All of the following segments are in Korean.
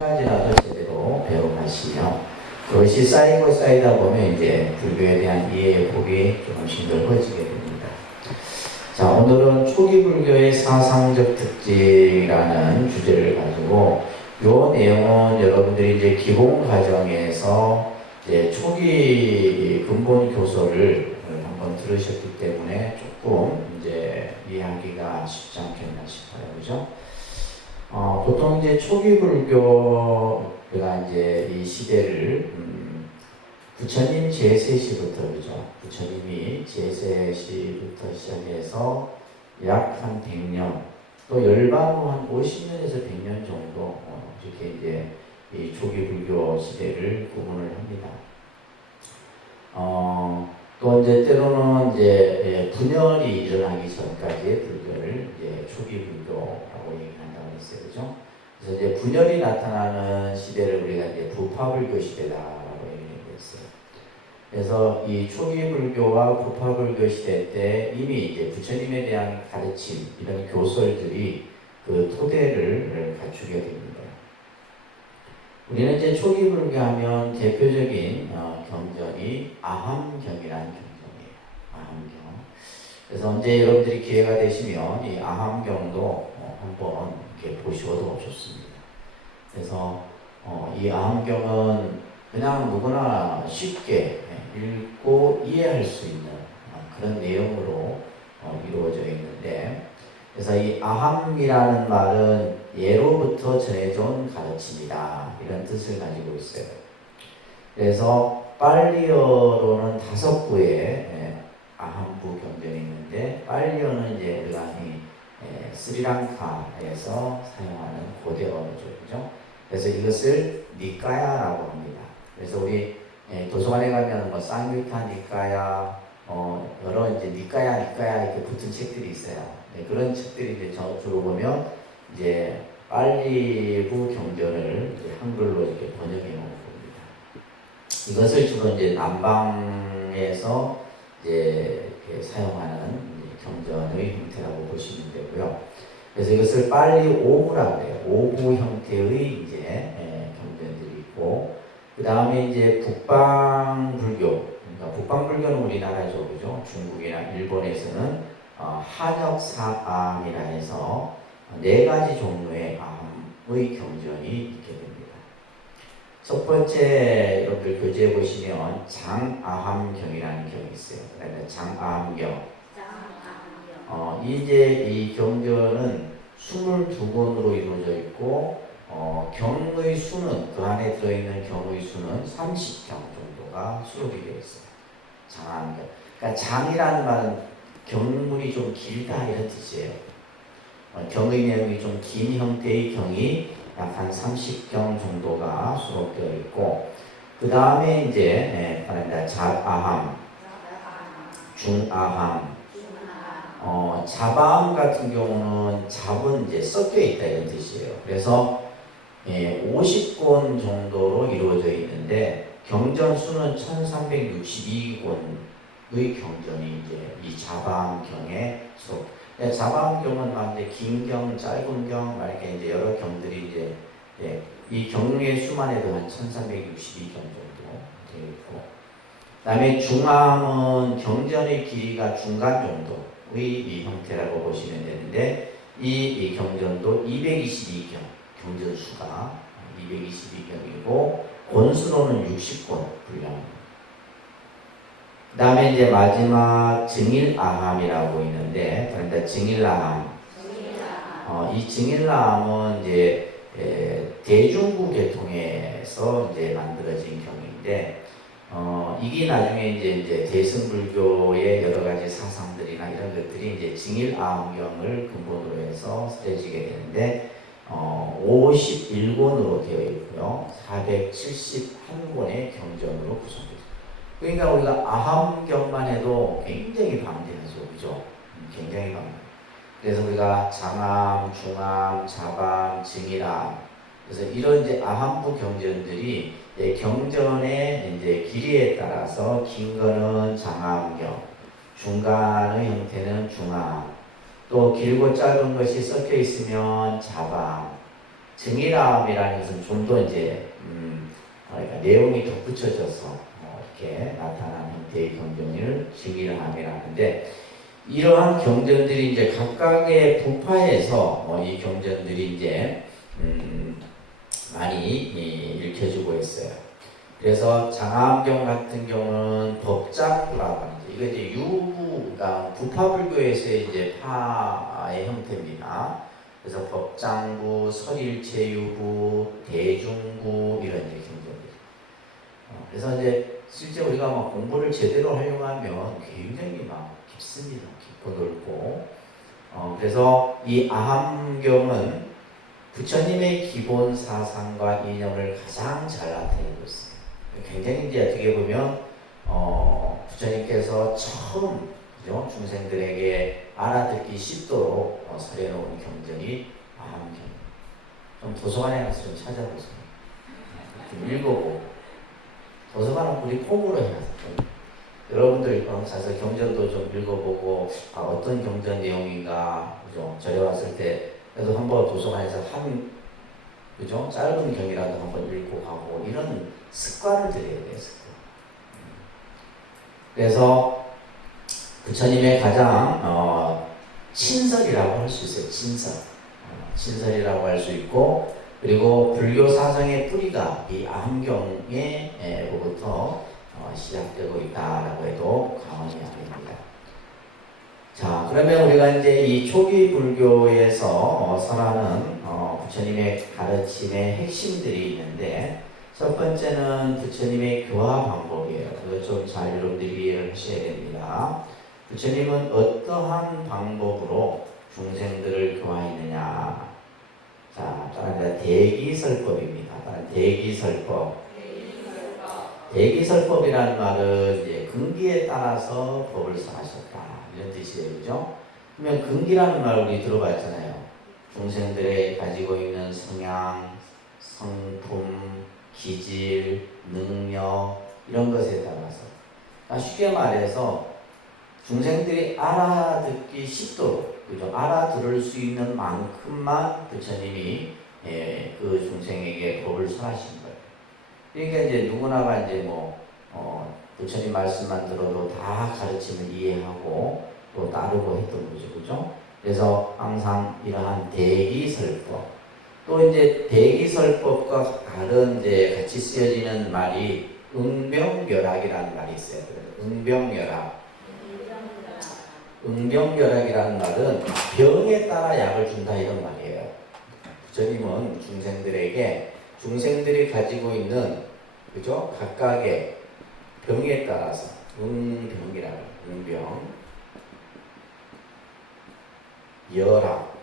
가지라도 제대로 배워가시면 그것이 쌓이고 쌓이다 보면 이제 불교에 대한 이해의 폭이 조금씩 넓어지게 됩니다. 자, 오늘은 초기 불교의 사상적 특징이라는 주제를 가지고 요 내용은 여러분들이 이제 기본 과정에서 이제 초기 근본 교소를 한번 들으셨기 때문에 조금 이제 이해하기가 쉽지 않겠나 싶어요. 그죠? 보통 이제 초기 불교가 이제 이 시대를 부처님 제세시부터, 그죠? 부처님이 제세시부터 시작해서 약 한 100년, 또 열반후 한 50년에서 100년 정도 이렇게 이제 이 초기 불교 시대를 구분을 합니다. 또 이제 때로는 이제 분열이 일어나기 전까지의 불교를 이제 초기 불교라고 얘기한다고 했어요, 그죠? 그래서 이제 분열이 나타나는 시대를 우리가 이제 부파불교 시대다라고 얘기했어요. 그래서 이 초기 불교와 부파불교 시대 때 이미 이제 부처님에 대한 가르침 이런 교설들이 그 토대를 갖추게 됩니다. 우리는 이제 초기 불교하면 대표적인 경전이 아함경이라는 경전이에요. 아함경. 그래서 언제 여러분들이 기회가 되시면 이 아함경도 한번 이렇게 보셔도 좋습니다. 그래서 이 아함경은 그냥 누구나 쉽게 읽고 이해할 수 있는 그런 내용으로 이루어져 있는데, 그래서 이 아함이라는 말은 예로부터 전해져 온 가르침이다 이런 뜻을 가지고 있어요. 그래서 팔리어로는 5부의 아함부 경전이 있는데, 팔리어는 이제 우리가 스리랑카에서 사용하는 고대어죠, 그죠? 그래서 이것을 니까야라고 합니다. 그래서 우리 도서관에 가면 뭐 쌍유타 니까야, 여러 이제 니까야 이렇게 붙은 책들이 있어요. 그런 책들이 이제 주로 보면 이제 빨리부 경전을 이제 한글로 이렇게 번역해 놓은 겁니다. 이것을 주로 이제 남방에서 이제 이렇게 사용하는 경전의 형태라고 보시면 되고요. 그래서 이것을 빨리 오부라고 해요. 오부 형태의 이제 경전들이 있고, 그 다음에 이제 북방불교, 그러니까 북방불교는 우리나라죠, 그죠? 중국이나 일본에서는 한역사암이라 해서 4가지 종류의 암의 경전이 있게 됩니다. 첫 번째 여러분들 교재에 보시면 장아함경이라는 경이 있어요. 그러니까 장아함경. 이 경전은 22권으로 이루어져 있고, 경의 수는, 그 안에 들어있는 경의 수는 30경 정도가 수록이 되어 있어요. 장아함경. 그러니까 장이라는 말은 경문이 좀 길다 이런 뜻이에요. 경의 내용이 좀 긴 형태의 경이 약 한 30경 정도가 수록되어 있고, 그 다음에 이제 잡아함, 중아함, 자바함 같은 경우는 잡은 이제 섞여 있다 이런 뜻이에요. 그래서 50권 정도로 이루어져 있는데, 경전 수는 1362권 의 경전이 이제 이 자바함경에 속. 자바함경은 막 이제 긴 경, 짧은 경, 이렇게 이제 여러 경들이 이제 이 경의 수만 해도 한 1362경 정도 되어 있고, 그다음에 중함은 경전의 길이가 중간 정도의 이 형태라고 보시면 되는데, 이 경전도 222경, 경전 수가 222경이고 권수로는 60권 분량입니다. 그 다음에 이제 마지막 증일아함이라고 있는데, 그런데 증일아함. 이 증일아함은 이제 대중부 계통에서 이제 만들어진 경인데, 이게 나중에 이제 대승불교의 여러 가지 사상들이나 이런 것들이 이제 증일아함경을 근본으로 해서 쓰여지게 되는데, 51권으로 되어 있고요. 471권의 경전으로 구성됩니다. 그러니까 우리가 아함경만 해도 굉장히 방대하죠, 그죠? 굉장히 방대. 그래서 우리가 장암, 중암, 자밤, 증일암, 그래서 이런 이제 아함부 경전들이 경전의 이제 길이에 따라서 긴 거는 장암경, 중간의 형태는 중암, 또 길고 짧은 것이 섞여 있으면 자밤, 정의감이라는 것은 좀 더 이제 그러니까 내용이 덧붙여져서 이렇게 나타나는 형태의 경전을 정의감이라 하는데, 이러한 경전들이 이제 각각의 부파에서 이 경전들이 이제 많이 읽혀지고 있어요. 그래서 장암경 같은 경우는 법장부라고 하는데, 이거 이제 유부가 부파불교에서의 이제 파의 형태입니다. 그래서 법장부, 설일체유부, 대중부 이런 이제 경전들. 그래서 이제 실제 우리가 막 공부를 제대로 하려고 하면 굉장히 막 깊습니다. 깊고 넓고. 그래서 이 아함경은 부처님의 기본 사상과 이념을 가장 잘 나타내고 있어요. 굉장히 이제 어떻게 보면 부처님께서 처음 그죠? 중생들에게 알아듣기 쉽도록 설해놓은 경전이 아함경. 좀 도서관에 가서 좀 찾아보세요. 좀 읽어보고. 도서관은 우리 폼으로 해놨어요. 여러분들 가서 경전도 좀 읽어보고 어떤 경전 내용인가 그죠? 절에 왔을 때 그래서 한번 도서관에서 그죠? 짧은 경이라도 한번 읽고 가고 이런 습관을 들여야 돼요. 습관. 그래서 부처님의 가장 친설이라고 할 수 있어요. 친설. 친설이라고 할 수 있고, 그리고 불교 사상의 뿌리가 이 아함경에로부터 시작되고 있다라고 해도 과언이 아닙니다. 자, 그러면 우리가 이제 이 초기 불교에서 설하는 부처님의 가르침의 핵심들이 있는데, 첫 번째는 부처님의 교화 방법이에요. 그거 좀 잘 여러분들이 이해를 하셔야 됩니다. 부처님은 어떠한 방법으로 중생들을 교화했느냐? 자, 따라합니다. 대기설법입니다. 대기설법. 대기설법이라는 말은 이제 근기에 따라서 법을 설하셨다 이런 뜻이에요, 그죠? 그러면 근기라는 말 우리 들어봤잖아요. 중생들의 가지고 있는 성향, 성품, 기질, 능력 이런 것에 따라서. 그러니까 쉽게 말해서 중생들이 알아듣기 쉽도록, 그죠? 알아들을 수 있는 만큼만 부처님이 그 중생에게 법을 설하신 거예요. 그러니까 이제 누구나가 이제 부처님 말씀만 들어도 다 가르침을 이해하고 또 따르고 했던 거죠, 그죠? 그래서 항상 이러한 대기설법, 또 이제 대기설법과 다른 이제 같이 쓰여지는 말이 응병열학이라는 말이 있어요. 응병열학. 응병열학이라는 말은 병에 따라 약을 준다 이런 말이에요. 부처님은 중생들이 가지고 있는 그죠? 각각의 병에 따라서 응병이라는 응병, 열학,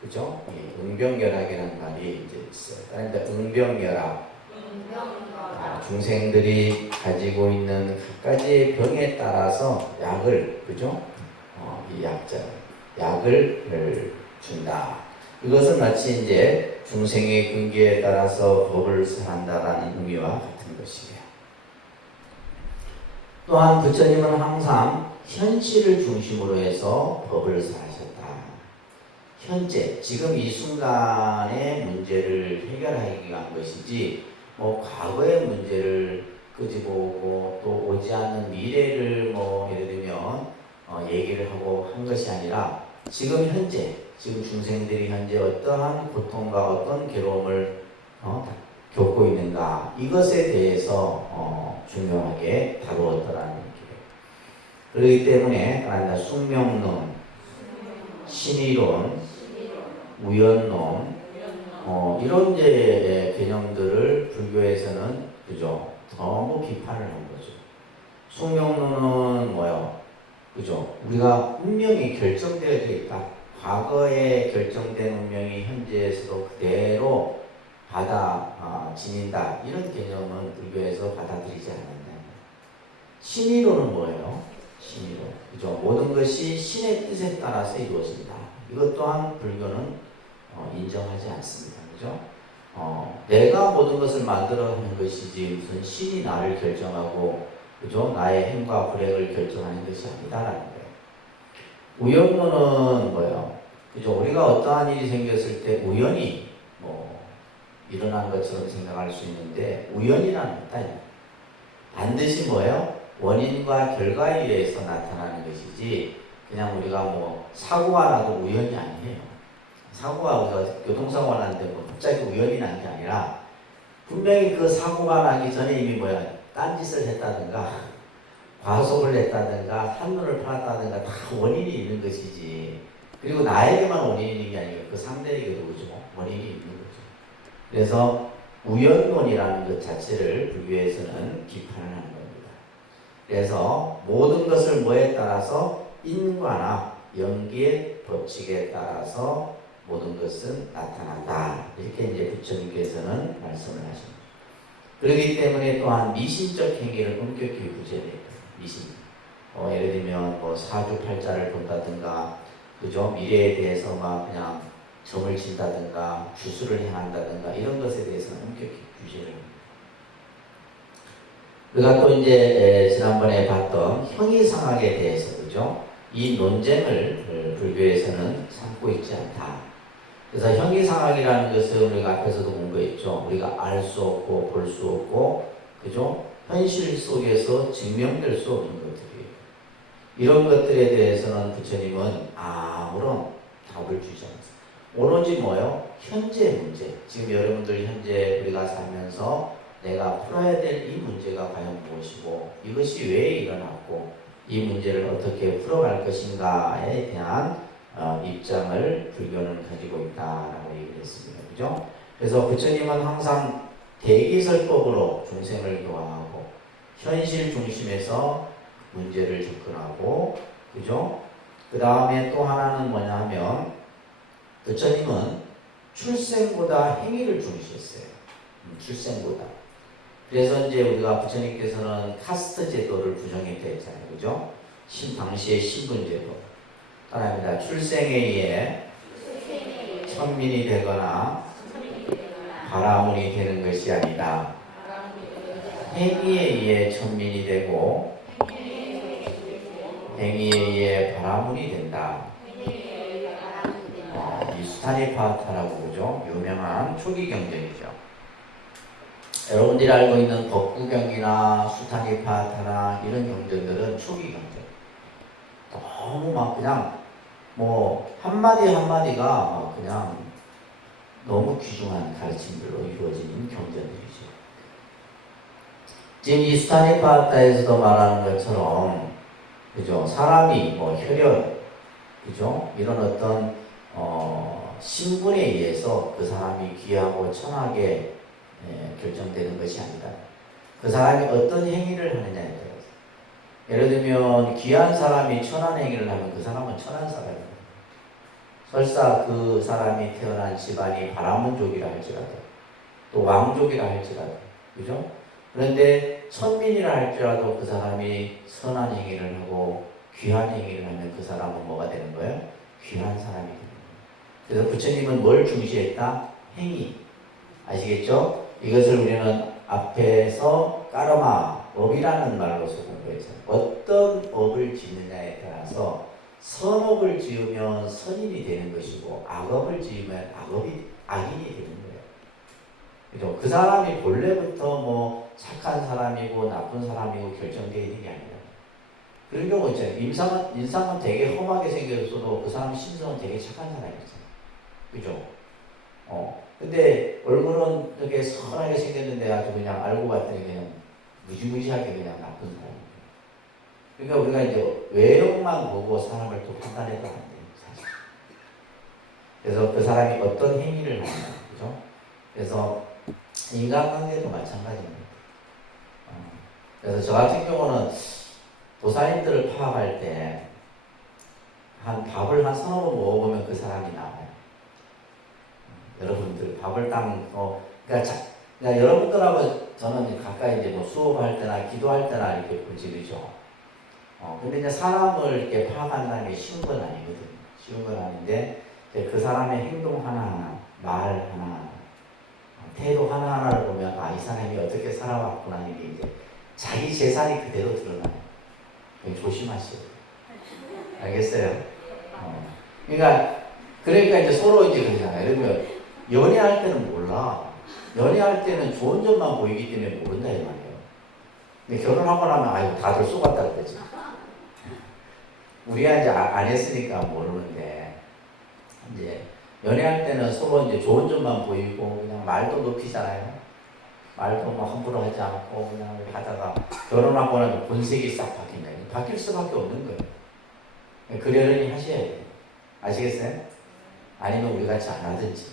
그죠? 응병열학이라는 말이 이제 있어요. 그런데 응병열학, 중생들이 가지고 있는 각가지의 병에 따라서 약을, 그죠? 이 약을 준다. 이것은 마치 이제 중생의 근기에 따라서 법을 설한다라는 의미와 같은 것이에요. 또한 부처님은 항상 현실을 중심으로 해서 법을 설하셨다. 현재, 지금 이 순간의 문제를 해결하기 위한 것이지, 과거의 문제를 끄집어오고 또 오지 않는 미래를 예를 들면 얘기를 하고 한 것이 아니라 지금 현재, 지금 중생들이 현재 어떠한 고통과 어떤 괴로움을 겪고 있는가 이것에 대해서 중요하게 다루었더라는 얘기예요. 그렇기 때문에 숙명론, 신의론, 우연론 이런 이제 개념들을 불교에서는 그죠 너무 비판을 한 거죠. 숙명론은 뭐요? 그죠? 우리가 운명이 결정되어져 있다. 과거에 결정된 운명이 현재에서도 그대로 지닌다. 이런 개념은 불교에서 받아들이지 않는다. 신의론은 뭐예요? 신의론. 그죠? 모든 것이 신의 뜻에 따라서 이루어진다. 이것 또한 불교는 인정하지 않습니다. 그죠? 내가 모든 것을 만들어 하는 것이지 무슨 신이 나를 결정하고 그죠? 나의 행과 불행을 결정하는 것이 아니다라는 거예요. 우연론은 뭐예요? 그죠? 우리가 어떠한 일이 생겼을 때 우연히 뭐 일어난 것처럼 생각할 수 있는데 우연이란 없다. 반드시 뭐예요? 원인과 결과에 의해서 나타나는 것이지 그냥 우리가 뭐 사고가 나도 우연이 아니에요. 사고가 우리가 교통사고가 났는데 뭐 갑자기 우연히 난 게 아니라 분명히 그 사고가 나기 전에 이미 뭐야 딴짓을 했다든가 과속을 했다든가 한눈을 팔았다든가 다 원인이 있는 것이지. 그리고 나에게만 원인이 있는 게 아니고 그 상대에게도 그죠 원인이 있는 거죠. 그래서 우연론이라는 것 자체를 불교에서는 비판을 하는 겁니다. 그래서 모든 것을 뭐에 따라서 인과나 연기의 법칙에 따라서 모든 것은 나타난다. 이렇게 이제 부처님께서는 말씀을 하십니다. 그렇기 때문에 또한 미신적 행위를 엄격히 구제합니다. 미신. 예를 들면 뭐 사주팔자를 본다든가, 그죠? 미래에 대해서 막 그냥 점을 친다든가, 주술을 행한다든가 이런 것에 대해서는 엄격히 규제를 합니다. 우리가 또 이제 지난번에 봤던 형이상학에 대해서, 그죠? 이 논쟁을 불교에서는 삼고 있지 않다. 그래서 형이상학이라는 것은 우리가 앞에서도 공부했죠. 우리가 알 수 없고 볼 수 없고, 그죠? 현실 속에서 증명될 수 없는 것들이에요. 이런 것들에 대해서는 부처님은 아무런 답을 주지 않습니다. 오로지 뭐예요? 현재 문제. 지금 여러분들 현재 우리가 살면서 내가 풀어야 될 이 문제가 과연 무엇이고 이것이 왜 일어났고 이 문제를 어떻게 풀어갈 것인가에 대한 입장을 불교는 가지고 있다라고 얘기를 했습니다. 그죠? 그래서 부처님은 항상 대기설법으로 중생을 교화하고 현실 중심에서 문제를 접근하고, 그죠? 그 다음에 또 하나는 뭐냐 하면 부처님은 출생보다 행위를 중시했어요. 출생보다. 그래서 이제 우리가 부처님께서는 카스트 제도를 부정했다 했잖아요. 그죠? 당시의 신분제도. 따라합니다. 출생에 의해 천민이 되거나 바라문이 되는 것이 아니라 행위에 의해 천민이 되고 행위에 의해 바라문이 된다. 이 수타니파타라고 그러죠. 유명한 초기 경전이죠. 여러분들이 알고 있는 법구경이나 수타니파타나 이런 경전들은 초기 경전. 너무 막 그냥 뭐 한마디 한마디가 막 그냥 너무 귀중한 가르침들로 이루어지는 경전들이죠. 지금 이 수타니파타에서도 말하는 것처럼, 그죠? 사람이 뭐 혈연, 그죠? 이런 어떤 신분에 의해서 그 사람이 귀하고 천하게 결정되는 것이 아니다. 그 사람이 어떤 행위를 하느냐에 따라서. 예를 들면 귀한 사람이 천한 행위를 하면 그 사람은 천한 사람입니다. 설사 그 사람이 태어난 집안이 바라문족이라 할지라도 또 왕족이라 할지라도, 그죠? 그런데 천민이라 할지라도 그 사람이 선한 행위를 하고 귀한 행위를 하면 그 사람은 뭐가 되는 거예요? 귀한 사람이 되는 거예요. 그래서 부처님은 뭘 중시했다? 행위. 아시겠죠? 이것을 우리는 앞에서 까르마, 업이라는 말로서 공부했잖아요. 어떤 업을 짓느냐에 따라서 선업을 지으면 선인이 되는 것이고 악업을 지으면 악인이 되는 거예요. 그죠? 그 사람이 본래부터 뭐 착한 사람이고 나쁜 사람이고 결정되어 있는 게 아니라 그런 경우 있잖아요. 인상은 되게 험하게 생겼어도 그 사람 심성은 되게 착한 사람이잖아요. 그죠? 근데 얼굴은 이렇게 선하게 생겼는데 아주 그냥 알고 봤더니 그냥 무지무지하게 그냥 나쁜 사람이에요. 그러니까 우리가 이제 외형만 보고 사람을 또 판단해도 안 돼요, 사실. 그래서 그 사람이 어떤 행위를 하냐, 그죠? 그래서 인간관계도 마찬가지입니다. 그래서 저 같은 경우는 도사님들을 파악할 때 밥을 한 서너 번 먹어보면 그 사람이 나와요. 여러분들 밥을 그러니까 여러분들하고 저는 가까이 이제 뭐 수업할 때나 기도할 때나 이렇게 불지르죠. 근데 이제 사람을 이렇게 파악한다는 게 쉬운 건 아니거든요. 쉬운 건 아닌데 그 사람의 행동 하나하나, 말 하나하나, 태도 하나하나를 보면 이 사람이 어떻게 살아왔구나 이게 이제 자기 재산이 그대로 드러나요. 조심하셔야 돼요. 알겠어요? 그러니까 그러니까 이제 서로 이제 그러잖아요. 그러면 연애할 때는 몰라. 연애할 때는 좋은 점만 보이기 때문에 모른다 이 말이에요. 근데 결혼하고 나면 아유 다들 쏘갔다 그러지. 우리가 이제 안 했으니까 모르는데 이제 연애할 때는 서로 이제 좋은 점만 보이고 그냥 말도 높이잖아요. 말도 뭐 함부로 하지 않고 그냥 이렇게 하다가 결혼하고 나면 본색이 싹 바뀐다. 바뀔 수밖에 없는 거예요. 그러려니 하셔야 돼요. 아시겠어요? 아니면 우리 같이 안 하든지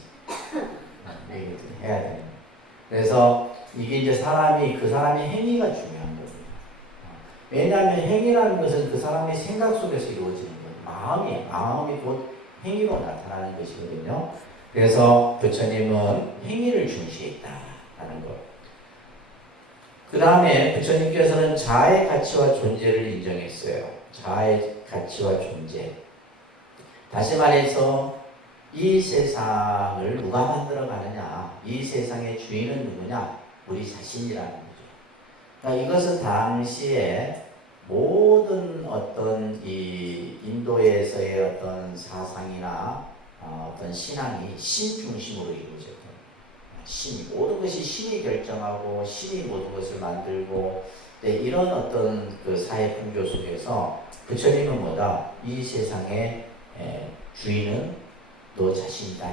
얘기를 해야 돼요. 그래서 이게 이제 그 사람의 행위가 중요한 거예요. 왜냐하면 행위라는 것은 그 사람의 생각 속에서 이루어지는 거예요. 마음이 곧 행위로 나타나는 것이거든요. 그래서 부처님은 행위를 중시했다라는 것. 그 다음에 부처님께서는 자아의 가치와 존재를 인정했어요. 자아의 가치와 존재. 다시 말해서 이 세상을 누가 만들어 가느냐, 이 세상의 주인은 누구냐? 우리 자신이라는 거죠. 그러니까 이것은 당시에 모든 어떤 이 인도에서의 어떤 사상이나 어떤 신앙이 신 중심으로 이루어졌거든요. 모든 것이 신이 결정하고 신이 모든 것을 만들고, 이런 어떤 그 사회 풍조 속에서 부처님은 뭐다? 이 세상의 주인은 너 자신이다.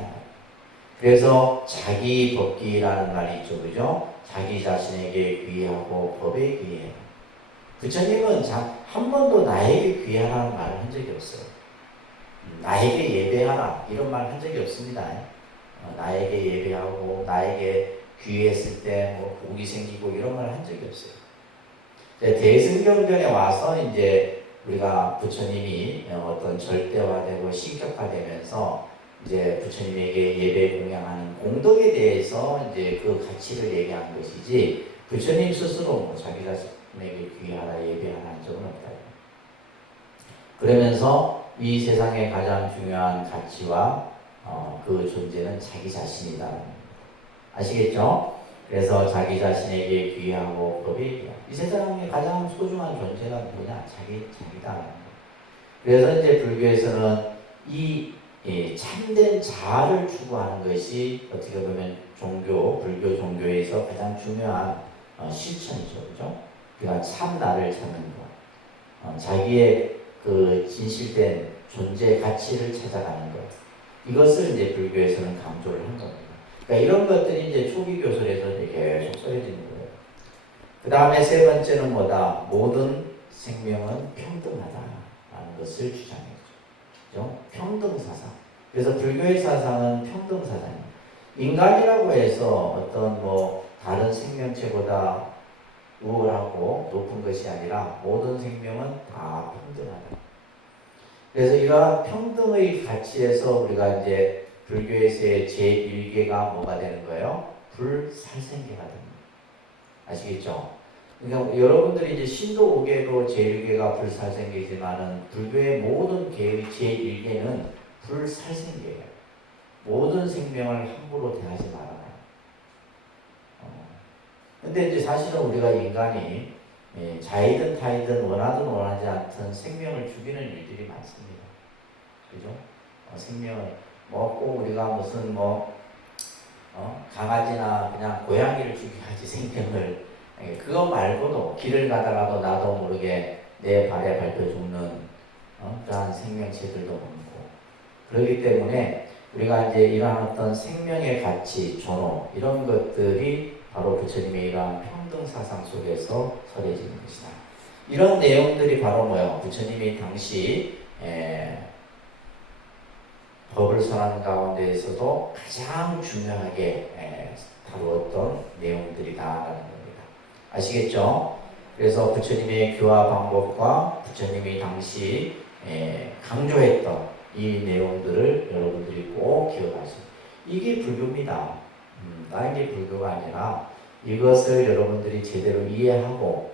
그래서 자기 법기라는 말이 있죠, 그죠? 자기 자신에게 귀하고 법에 귀해. 부처님은 한 번도 나에게 귀하라는 말을 한 적이 없어요. 나에게 예배하라 이런 말 한 적이 없습니다. 나에게 예배하고 나에게 귀했을 때 뭐 복이 생기고 이런 말 한 적이 없어요. 대승경전에 와서 이제 우리가 부처님이 어떤 절대화되고 신격화되면서 이제 부처님에게 예배 공양하는 공덕에 대해서 이제 그 가치를 얘기한 것이지, 부처님 스스로 뭐 자기 자신에게 귀하라 예배하라 한 적은 없다. 그러면서 이 세상의 가장 중요한 가치와 그 존재는 자기 자신이다. 아시겠죠? 그래서 자기 자신에게 귀하고 법이 귀하다. 이 세상의 가장 소중한 존재가 누구냐? 자기다. 그래서 이제 불교에서는 이 참된 자아를 추구하는 것이 어떻게 보면 불교 종교에서 가장 중요한 실천이죠. 그죠? 그러니까 참 나를 찾는 것. 자기의 그 진실된 존재 가치를 찾아가는 것. 이것을 이제 불교에서는 강조를 한 겁니다. 그러니까 이런 것들이 이제 초기 교설에서 계속 써져지는 거예요. 그 다음에 세 번째는 뭐다? 모든 생명은 평등하다라는 것을 주장해요. 그죠? 평등 사상. 그래서 불교의 사상은 평등 사상이에요. 인간이라고 해서 어떤 뭐 다른 생명체보다 우월하고 높은 것이 아니라 모든 생명은 다 평등하다. 그래서 이러한 평등의 가치에서 우리가 이제 불교에서의 제1계가 뭐가 되는 거예요? 불살생계가 됩니다. 아시겠죠? 그러니까 여러분들이 이제 신도 5계도 제1계가 불살생계지만은 불교의 모든 계의 제1계는 불살생계예요. 모든 생명을 함부로 대하지 말아라. 근데 이제 사실은 우리가 인간이 자이든 타이든 원하든 원하지 않든 생명을 죽이는 일들이 많습니다. 그죠? 생명을 꼭 우리가 무슨 강아지나 그냥 고양이를 죽여야지 생명을, 그거 말고도 길을 가다가도 나도 모르게 내 발에 밟혀 죽는 그러한 생명체들도 많고, 그렇기 때문에 우리가 이제 이러한 어떤 생명의 가치, 존엄 이런 것들이 바로 부처님의 이러한 평등 사상 속에서 설해지는 것이다. 이런 내용들이 바로 뭐예요? 부처님이 당시 법을 선하는 가운데에서도 가장 중요하게 다루었던 내용들이다라는 겁니다. 아시겠죠? 그래서 부처님의 교화 방법과 부처님이 당시 강조했던 이 내용들을 여러분들이 꼭 기억하시고, 이게 불교입니다. 다른 게 불교가 아니라 이것을 여러분들이 제대로 이해하고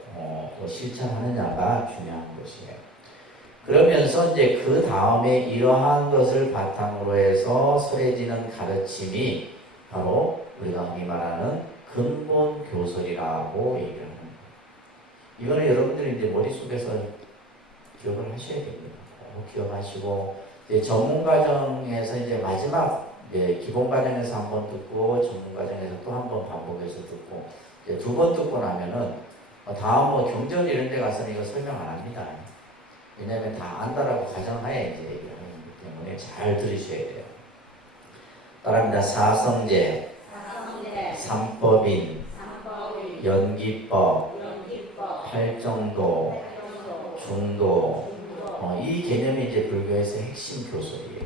또 실천하느냐가 중요한 것이에요. 그러면서 이제 그 다음에 이러한 것을 바탕으로 해서 설해지는 가르침이 바로 우리가 흔히 말하는 근본 교설이라고 얘기를 합니다. 이거는 여러분들이 이제 머릿속에서 기억을 하셔야 됩니다. 기억하시고 이제 전문 과정에서 이제 마지막 이제 기본 과정에서 한 번 듣고 전문 과정에서 또 한 번 반복해서 듣고 이제 두 번 듣고 나면은 다음 뭐 경전 이런 데 가서는 이거 설명 안 합니다. 왜냐하면 다 안다라고 가정하에 이제 얘기를 하는 거기 때문에 잘 들으셔야 돼요. 따라합니다. 사성제, 삼법인, 연기법, 팔정도, 중도, 이 개념이 이제 불교에서 핵심 교설이에요.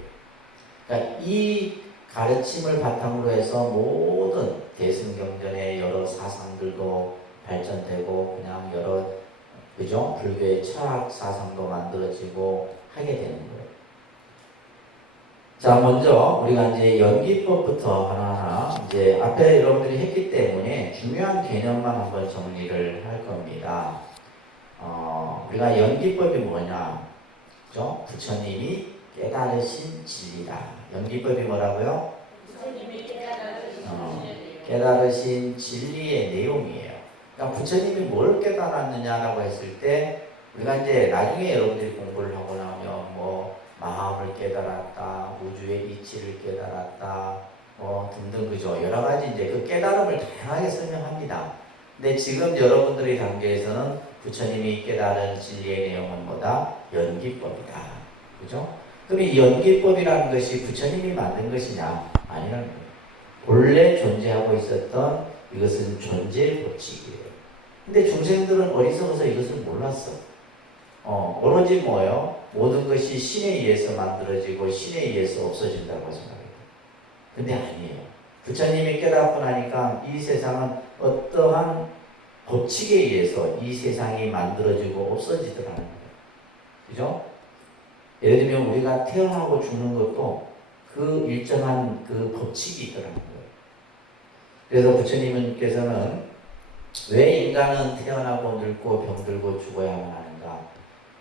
그러니까 이 가르침을 바탕으로 해서 모든 대승경전의 여러 사상들도 발전되고 그냥 여러 그죠? 불교의 철학 사상도 만들어지고 하게 되는 거예요. 자, 먼저 우리가 이제 연기법부터 하나하나 이제 앞에 여러분들이 했기 때문에 중요한 개념만 한번 정리를 할 겁니다. 우리가 연기법이 뭐냐? 그죠? 부처님이 깨달으신 진리다. 연기법이 뭐라고요? 깨달으신 진리의 내용이에요. 그러니까 부처님이 뭘 깨달았느냐라고 했을 때 우리가 이제 나중에 여러분들이 공부를 하고 나면 뭐 마음을 깨달았다, 우주의 이치를 깨달았다, 등등 그죠. 여러 가지 이제 그 깨달음을 다양하게 설명합니다. 근데 지금 여러분들의 단계에서는 부처님이 깨달은 진리의 내용은 뭐다? 연기법이다. 그죠? 그럼 이 연기법이라는 것이 부처님이 만든 것이냐? 아니라는 거예요. 본래 존재하고 있었던 이것은 존재의 법칙이에요. 근데 중생들은 어리석어서 이것을 몰랐어. 오로지 뭐예요? 모든 것이 신에 의해서 만들어지고 신에 의해서 없어진다고 생각해요. 근데 아니에요. 부처님이 깨닫고 나니까 이 세상은 어떠한 법칙에 의해서 이 세상이 만들어지고 없어지더라는 거예요. 그죠? 예를 들면 우리가 태어나고 죽는 것도 그 일정한 그 법칙이 있더라는 거예요. 그래서 부처님께서는 왜 인간은 태어나고 늙고 병들고 죽어야만 하는가?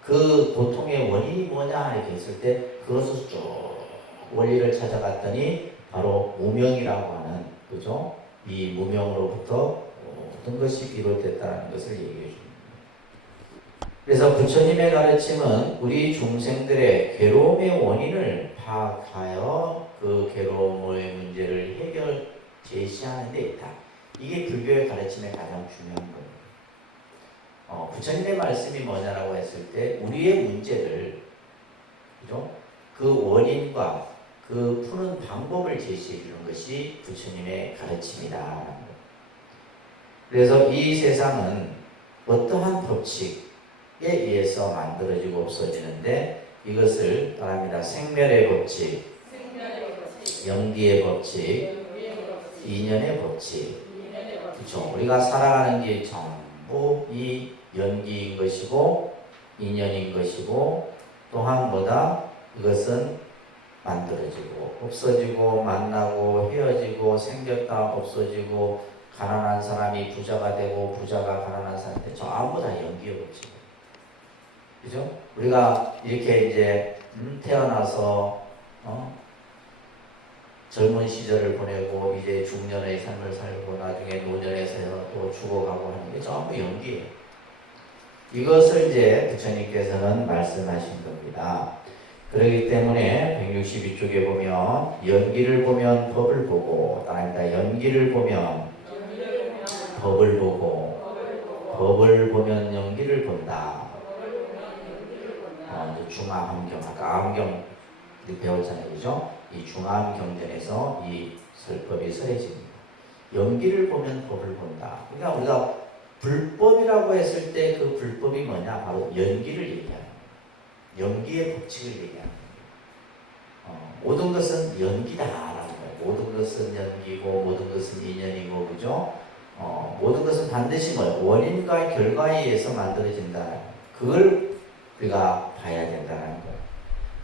그 고통의 원인이 뭐냐 이렇게 했을 때 그것을 쭉 원리를 찾아갔더니 바로 무명이라고 하는 그죠? 이 무명으로부터 모든 것이 비롯됐다는 것을 얘기해 줍니다. 그래서 부처님의 가르침은 우리 중생들의 괴로움의 원인을 파악하여 그 괴로움의 문제를 제시하는 데 있다. 이게 불교의 가르침의 가장 중요한 거예요. 부처님의 말씀이 뭐냐라고 했을 때 우리의 문제를 그죠? 그 원인과 그 푸는 방법을 제시해 주는 것이 부처님의 가르침이다. 그래서 이 세상은 어떠한 법칙에 의해서 만들어지고 없어지는데 이것을 말합니다. 생멸의 법칙, 연기의 법칙, 인연의 법칙. 그렇죠. 우리가 살아가는 게 전부 이 연기인 것이고 인연인 것이고 또한 뭐다? 이것은 만들어지고 없어지고 만나고 헤어지고 생겼다 없어지고 가난한 사람이 부자가 되고 부자가 가난한 사람한테 전부 다 연기의 법칙이에요. 그죠? 우리가 이렇게 이제 태어나서 젊은 시절을 보내고 이제 중년의 삶을 살고 나중에 노년에서 또 죽어가고 하는 게 전부 연기예요. 이것을 이제 부처님께서는 말씀하신 겁니다. 그렇기 때문에 162쪽에 보면 연기를 보면 법을 보고 따라합니다. 연기를 보면 법을 보고 법을 보면 연기를 본다. 중화함경 아까 암경 배웠잖아요. 그죠? 이 중암경전에서 이 설법이 설해집니다. 연기를 보면 법을 본다. 그러니까 우리가 불법이라고 했을 때 그 불법이 뭐냐? 바로 연기를 얘기하는 거예요. 연기의 법칙을 얘기하는 거예요. 모든 것은 연기다라는 거예요. 모든 것은 연기고 모든 것은 인연이고 그죠? 모든 것은 반드시 뭐예요? 원인과 결과에 의해서 만들어진다. 그걸 우리가 봐야 된다는 거예요.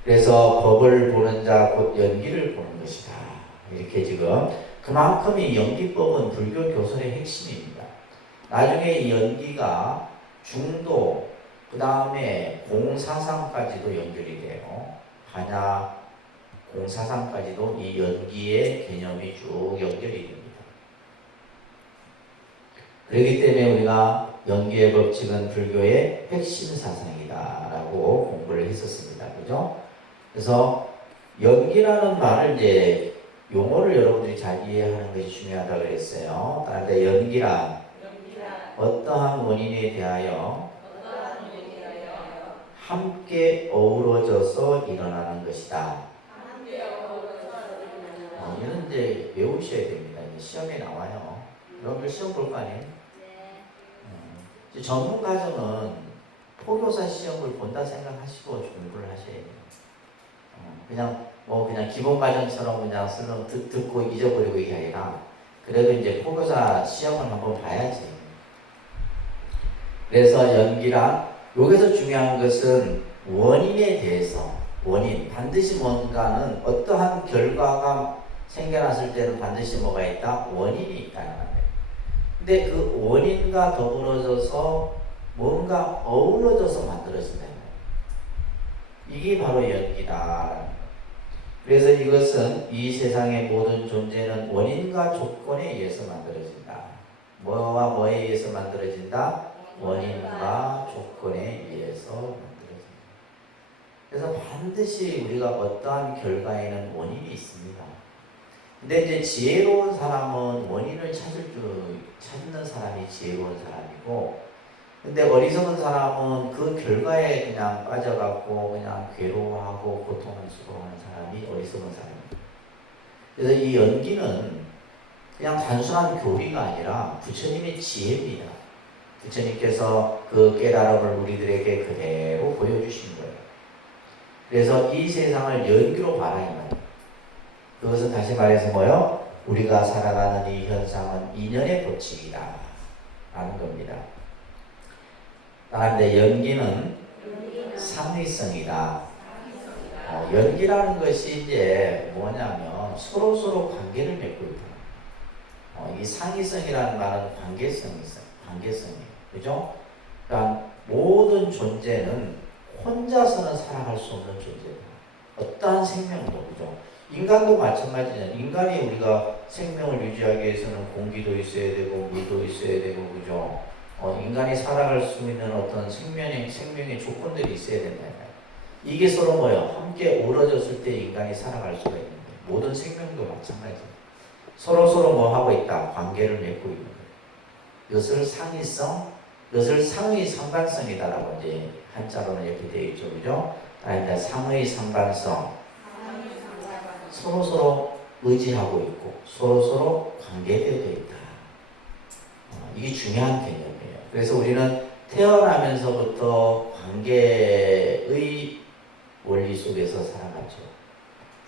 그래서 법을 보는 자 곧 연기를 보는 것이다. 이렇게 지금 그만큼 이 연기법은 불교 교설의 핵심입니다. 나중에 이 연기가 중도 그 다음에 공사상까지도 연결이 돼요. 반야 공사상까지도 이 연기의 개념이 쭉 연결이 됩니다. 그렇기 때문에 우리가 연기의 법칙은 불교의 핵심 사상이다라고 공부를 했었습니다. 그죠? 그래서 연기라는 말을 이제 용어를 여러분들이 잘 이해하는 것이 중요하다고 그랬어요. 그런데 연기란 어떠한 원인에 대하여 함께 어우러져서 일어나는 것이다. 이런 이제 외우셔야 됩니다. 이제 시험에 나와요. 여러분들 시험 볼 거 아니에요? 전문 과정은 포교사 시험을 본다 생각하시고 공부를 하셔야 돼요. 그냥 기본 과정처럼 그냥 듣고 잊어버리고 이게 아니라 그래도 이제 포교사 시험을 한번 봐야지. 그래서 연기란 여기서 중요한 것은 원인에 대해서 반드시 뭔가는 어떠한 결과가 생겨났을 때는 반드시 뭐가 있다? 원인이 있다는 거예요. 근데 그 원인과 더불어져서 뭔가 어우러져서 만들어진다는 거예요. 이게 바로 연기다. 그래서 이것은 이 세상의 모든 존재는 원인과 조건에 의해서 만들어진다. 뭐와 뭐에 의해서 만들어진다? 원인과 조건에 의해서 만들어진다. 그래서 반드시 우리가 어떠한 결과에는 원인이 있습니다. 근데 이제 지혜로운 사람은 원인을 찾는 사람이 지혜로운 사람이고, 근데 어리석은 사람은 그 결과에 그냥 빠져갖고 그냥 괴로워하고 고통스러워하는 사람이 어리석은 사람입니다. 그래서 이 연기는 그냥 단순한 교리가 아니라 부처님의 지혜입니다. 부처님께서 그 깨달음을 우리들에게 그대로 보여주신 거예요. 그래서 이 세상을 연기로 봐라 이 말이에요. 그것은 다시 말해서 뭐요? 우리가 살아가는 이 현상은 인연의 법칙이다 라는 겁니다. 그런데 연기는 상위성이다. 연기라는 것이 이제 뭐냐면 서로 관계를 맺고 있다. 이 상위성이라는 말은 관계성이에요. 그죠? 그러니까 모든 존재는 혼자서는 살아갈 수 없는 존재다. 어떠한 생명도, 그죠? 인간도 마찬가지잖아요. 인간이 우리가 생명을 유지하기 위해서는 공기도 있어야 되고, 물도 있어야 되고, 그죠? 인간이 살아갈 수 있는 어떤 생명의 조건들이 있어야 된다. 이게 서로 뭐예요? 함께 어우러졌을 때 인간이 살아갈 수가 있는 거예요. 모든 생명도 마찬가지예요. 서로 뭐 하고 있다? 관계를 맺고 있는 거예요. 이것을 상위성, 이것을 상의 상반성이다라고 이제 한자로는 이렇게 되어 있죠. 그죠? 상의 상반성. 서로 의지하고 있고, 서로 관계되어 있다. 이게 중요한 개념이에요. 그래서 우리는 태어나면서부터 관계의 원리 속에서 살아가죠.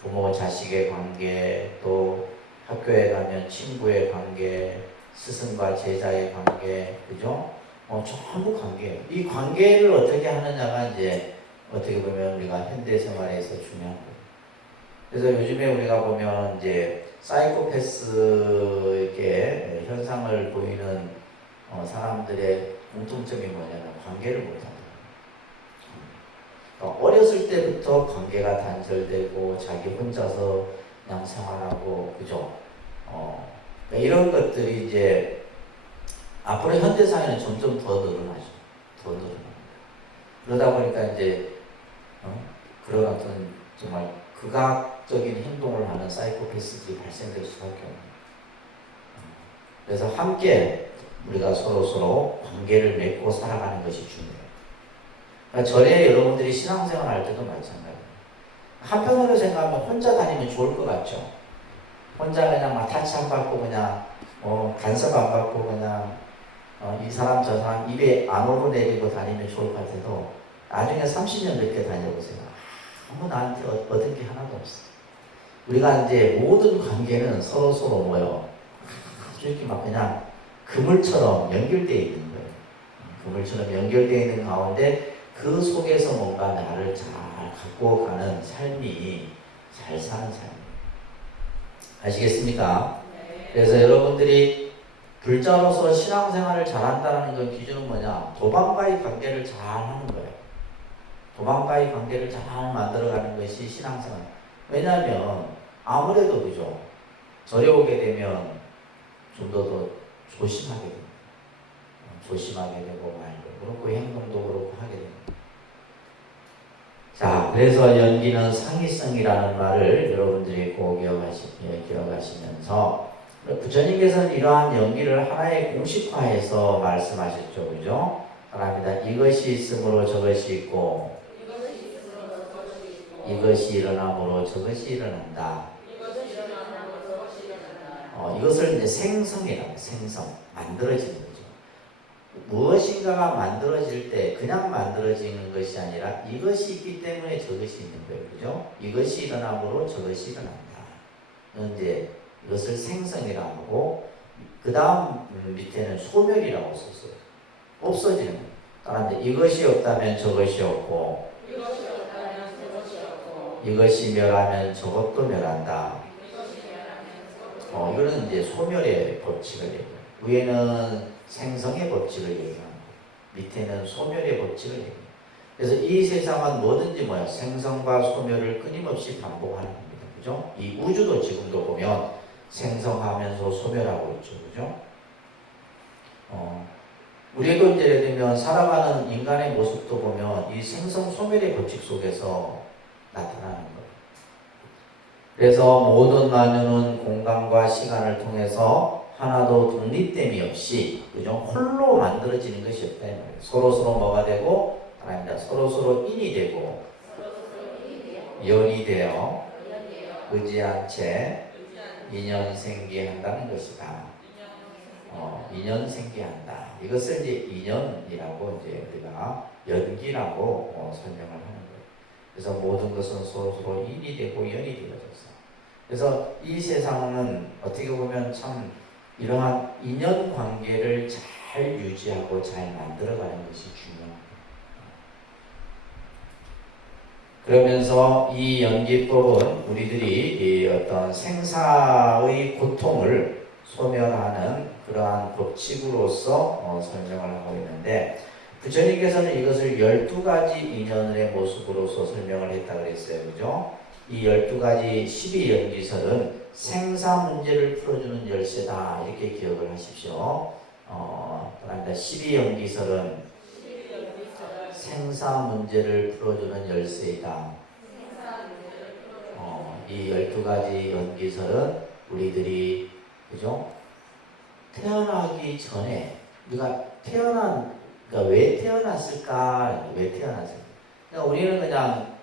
부모, 자식의 관계, 또 학교에 가면 친구의 관계, 스승과 제자의 관계, 그죠? 전부 관계예요. 이 관계를 어떻게 하느냐가 이제 어떻게 보면 우리가 현대 생활에서 중요한 거예요. 그래서 요즘에 우리가 보면 이제 사이코패스의 현상을 보이는 사람들의 공통점이 뭐냐면 관계를 못한다. 어렸을 때부터 관계가 단절되고 자기 혼자서 그냥 생활하고, 그죠? 그러니까 이런 것들이 이제 앞으로 현대사회는 점점 더 늘어나죠. 더 늘어납니다. 그러다 보니까 이제 그런 어떤 정말 극악적인 행동을 하는 사이코패스들이 발생될 수밖에 없는. 그래서 함께 우리가 서로 관계를 맺고 살아가는 것이 중요해요. 그러니까 절에 여러분들이 신앙생활 할 때도 마찬가지예요. 한편으로 생각하면 혼자 다니면 좋을 것 같죠. 혼자 그냥 막 타치 안 받고 그냥 간섭 안 받고 그냥 이 사람 저 사람 입에 안 오르내리고 다니면 좋을 것 같아도 나중에 30년 넘게 다녀보세요. 아무 나한테 얻은 게 하나도 없어. 우리가 이제 모든 관계는 서로 뭐요? 이렇게 막 그냥 그물처럼 연결되어 있는 거예요. 그물처럼 연결되어 있는 가운데 그 속에서 뭔가 나를 잘 갖고 가는 삶이 잘 사는 삶이에요. 아시겠습니까? 네. 그래서 여러분들이 불자로서 신앙생활을 잘한다는 건 기준은 뭐냐? 도방과의 관계를 잘 하는 거예요. 도방과의 관계를 잘 만들어가는 것이 신앙생활. 왜냐하면 아무래도 그죠. 절에 오게 되면 좀 더 조심하게 됩니다. 조심하게 되고 말도 그렇고 행동도 그렇고 하게 됩니다. 자, 그래서 연기는 상이성이라는 말을 여러분들이 꼭 기억하시면서 부처님께서는 이러한 연기를 하나의 공식화해서 말씀하셨죠. 그죠? 바랍니다. 이것이 있으므로 저것이 있고 이것이 일어나므로 저것이 일어난다. 이것을 이제 생성이라고 생성, 만들어지는 거죠. 무엇인가가 만들어질 때 그냥 만들어지는 것이 아니라 이것이 있기 때문에 저것이 있는 거예요. 그죠? 이것이 일어나므로 저것이 일어난다. 이제 이것을 생성이라고 하고 그 다음 밑에는 소멸이라고 썼어요. 없어지는 거예요. 따라서 이것이 없다면 저것이 없고 이것이 멸하면 저것도 멸한다. 이거는 이제 소멸의 법칙을 얘기해요. 위에는 생성의 법칙을 얘기하고 밑에는 소멸의 법칙을 얘기해요. 그래서 이 세상은 뭐든지 뭐야 생성과 소멸을 끊임없이 반복하는 겁니다. 그죠? 이 우주도 지금도 보면 생성하면서 소멸하고 있죠. 그죠? 우리도 이제 예를 들면 살아가는 인간의 모습도 보면 이 생성 소멸의 법칙 속에서 나타나는 거예요. 그래서 모든 만유는 공간과 시간을 통해서 하나도 독립됨이 없이 그죠? 홀로 만들어지는 것이 없다 이 말이에요. 서로서로 뭐가 되고 하나입니다. 서로서로 인이 되고 연이 되어 의지한 채 인연 생기한다는 것이다. 인연 생기한다. 이것을 이제 인연이라고 이제 우리가 연기라고 설명을 하는 거예요. 그래서 모든 것은 서로서로 인이 되고 연이 되어졌어. 그래서 이 세상은 어떻게 보면 참 이러한 인연 관계를 잘 유지하고 잘 만들어가는 것이 중요합니다. 그러면서 이 연기법은 우리들이 이 어떤 생사의 고통을 소멸하는 그러한 법칙으로서 설명을 하고 있는데 부처님께서는 이것을 12가지 인연의 모습으로서 설명을 했다 그랬어요. 그죠? 이 12가지 12연기설은 생사 문제를 풀어주는 열쇠다. 이렇게 기억을 하십시오. 그러니까 12연기설은 생사 문제를 풀어주는 열쇠이다. 이 12가지 연기설은 우리들이 그죠? 태어나기 전에 우리가 그러니까 왜 태어났을까? 왜 태어났을까? 그러니까 우리는 그냥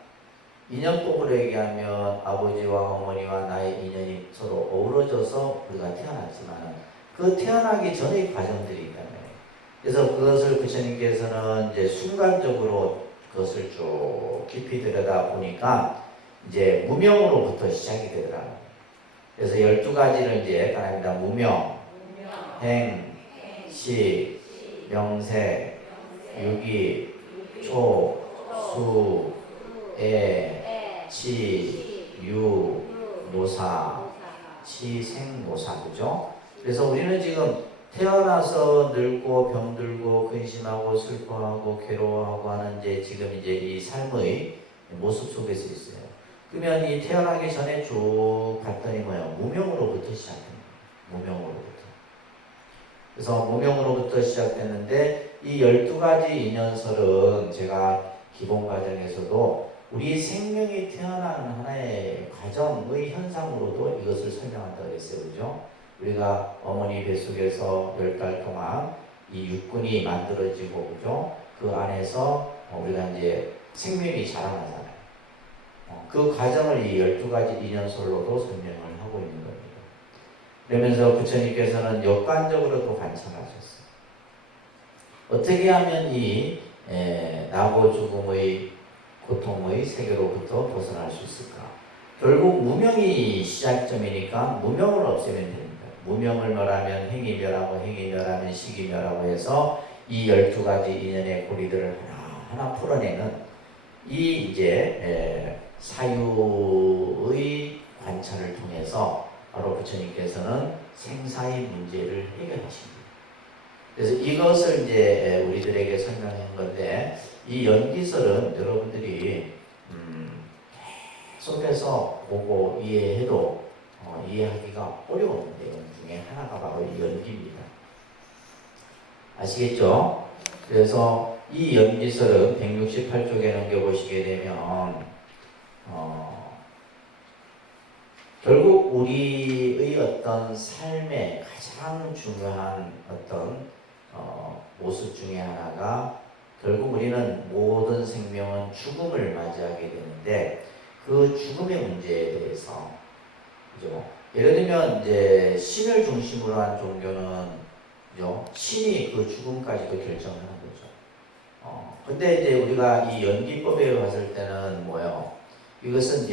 인연법으로 얘기하면 아버지와 어머니와 나의 인연이 서로 어우러져서 우리가 태어났지만 그 태어나기 전의 과정들이 있다는 거예요. 그래서 그것을 부처님께서는 이제 순간적으로 그것을 쭉 깊이 들여다 보니까 이제 무명으로부터 시작이 되더라고요. 그래서 12가지를 이제 말합니다. 무명, 행, 시, 명세, 유기, 초, 수, 애, 치, 유, 노사, 치생노사. 그죠? 그래서 우리는 지금 태어나서 늙고 병들고 근심하고 슬퍼하고 괴로워하고 하는 지금 이 삶의 모습 속에서 있어요. 그러면 이 태어나기 전에 쭉 봤더니 무명으로부터 시작됩니다. 무명으로부터. 그래서 무명으로부터 시작됐는데 이 12가지 인연설은 제가 기본 과정에서도 우리 생명이 태어나는 하나의 과정의 현상으로도 이것을 설명한다고 했어요. 그죠? 우리가 어머니 뱃속에서 10달 동안 이 육군이 만들어지고, 그죠? 그 안에서 우리가 이제 생명이 자라나잖아요. 그 과정을 이 12가지 인연설로도 설명을 하고 있는 겁니다. 그러면서 부처님께서는 역관적으로도 관찰하셨어요. 어떻게 하면 이 나고 죽음의 고통의 세계로부터 벗어날 수 있을까? 결국 무명이 시작점이니까 무명을 없애면 됩니다. 무명을 멸하면 행이 멸하고 행이 멸하면 식이 멸하고 해서 이 12가지 인연의 고리들을 하나하나 풀어내는 이 이제 사유의 관찰을 통해서 바로 부처님께서는 생사의 문제를 해결하십니다. 그래서 이것을 이제 우리들에게 설명한 건데 이 연기설은 여러분들이 계속해서 보고 이해해도 이해하기가 어려운 내용 중에 하나가 바로 이 연기입니다. 아시겠죠? 그래서 이 연기설은 168쪽에 넘겨보시게 되면 결국 우리의 어떤 삶의 가장 중요한 어떤 모습 중에 하나가 결국 우리는 모든 생명은 죽음을 맞이하게 되는데 그 죽음의 문제에 대해서 그죠? 예를 들면 이제 신을 중심으로 한 종교는 그죠? 신이 그 죽음까지도 결정하는 거죠. 근데 이제 우리가 이 연기법에 봤을 때는 뭐예요? 이것은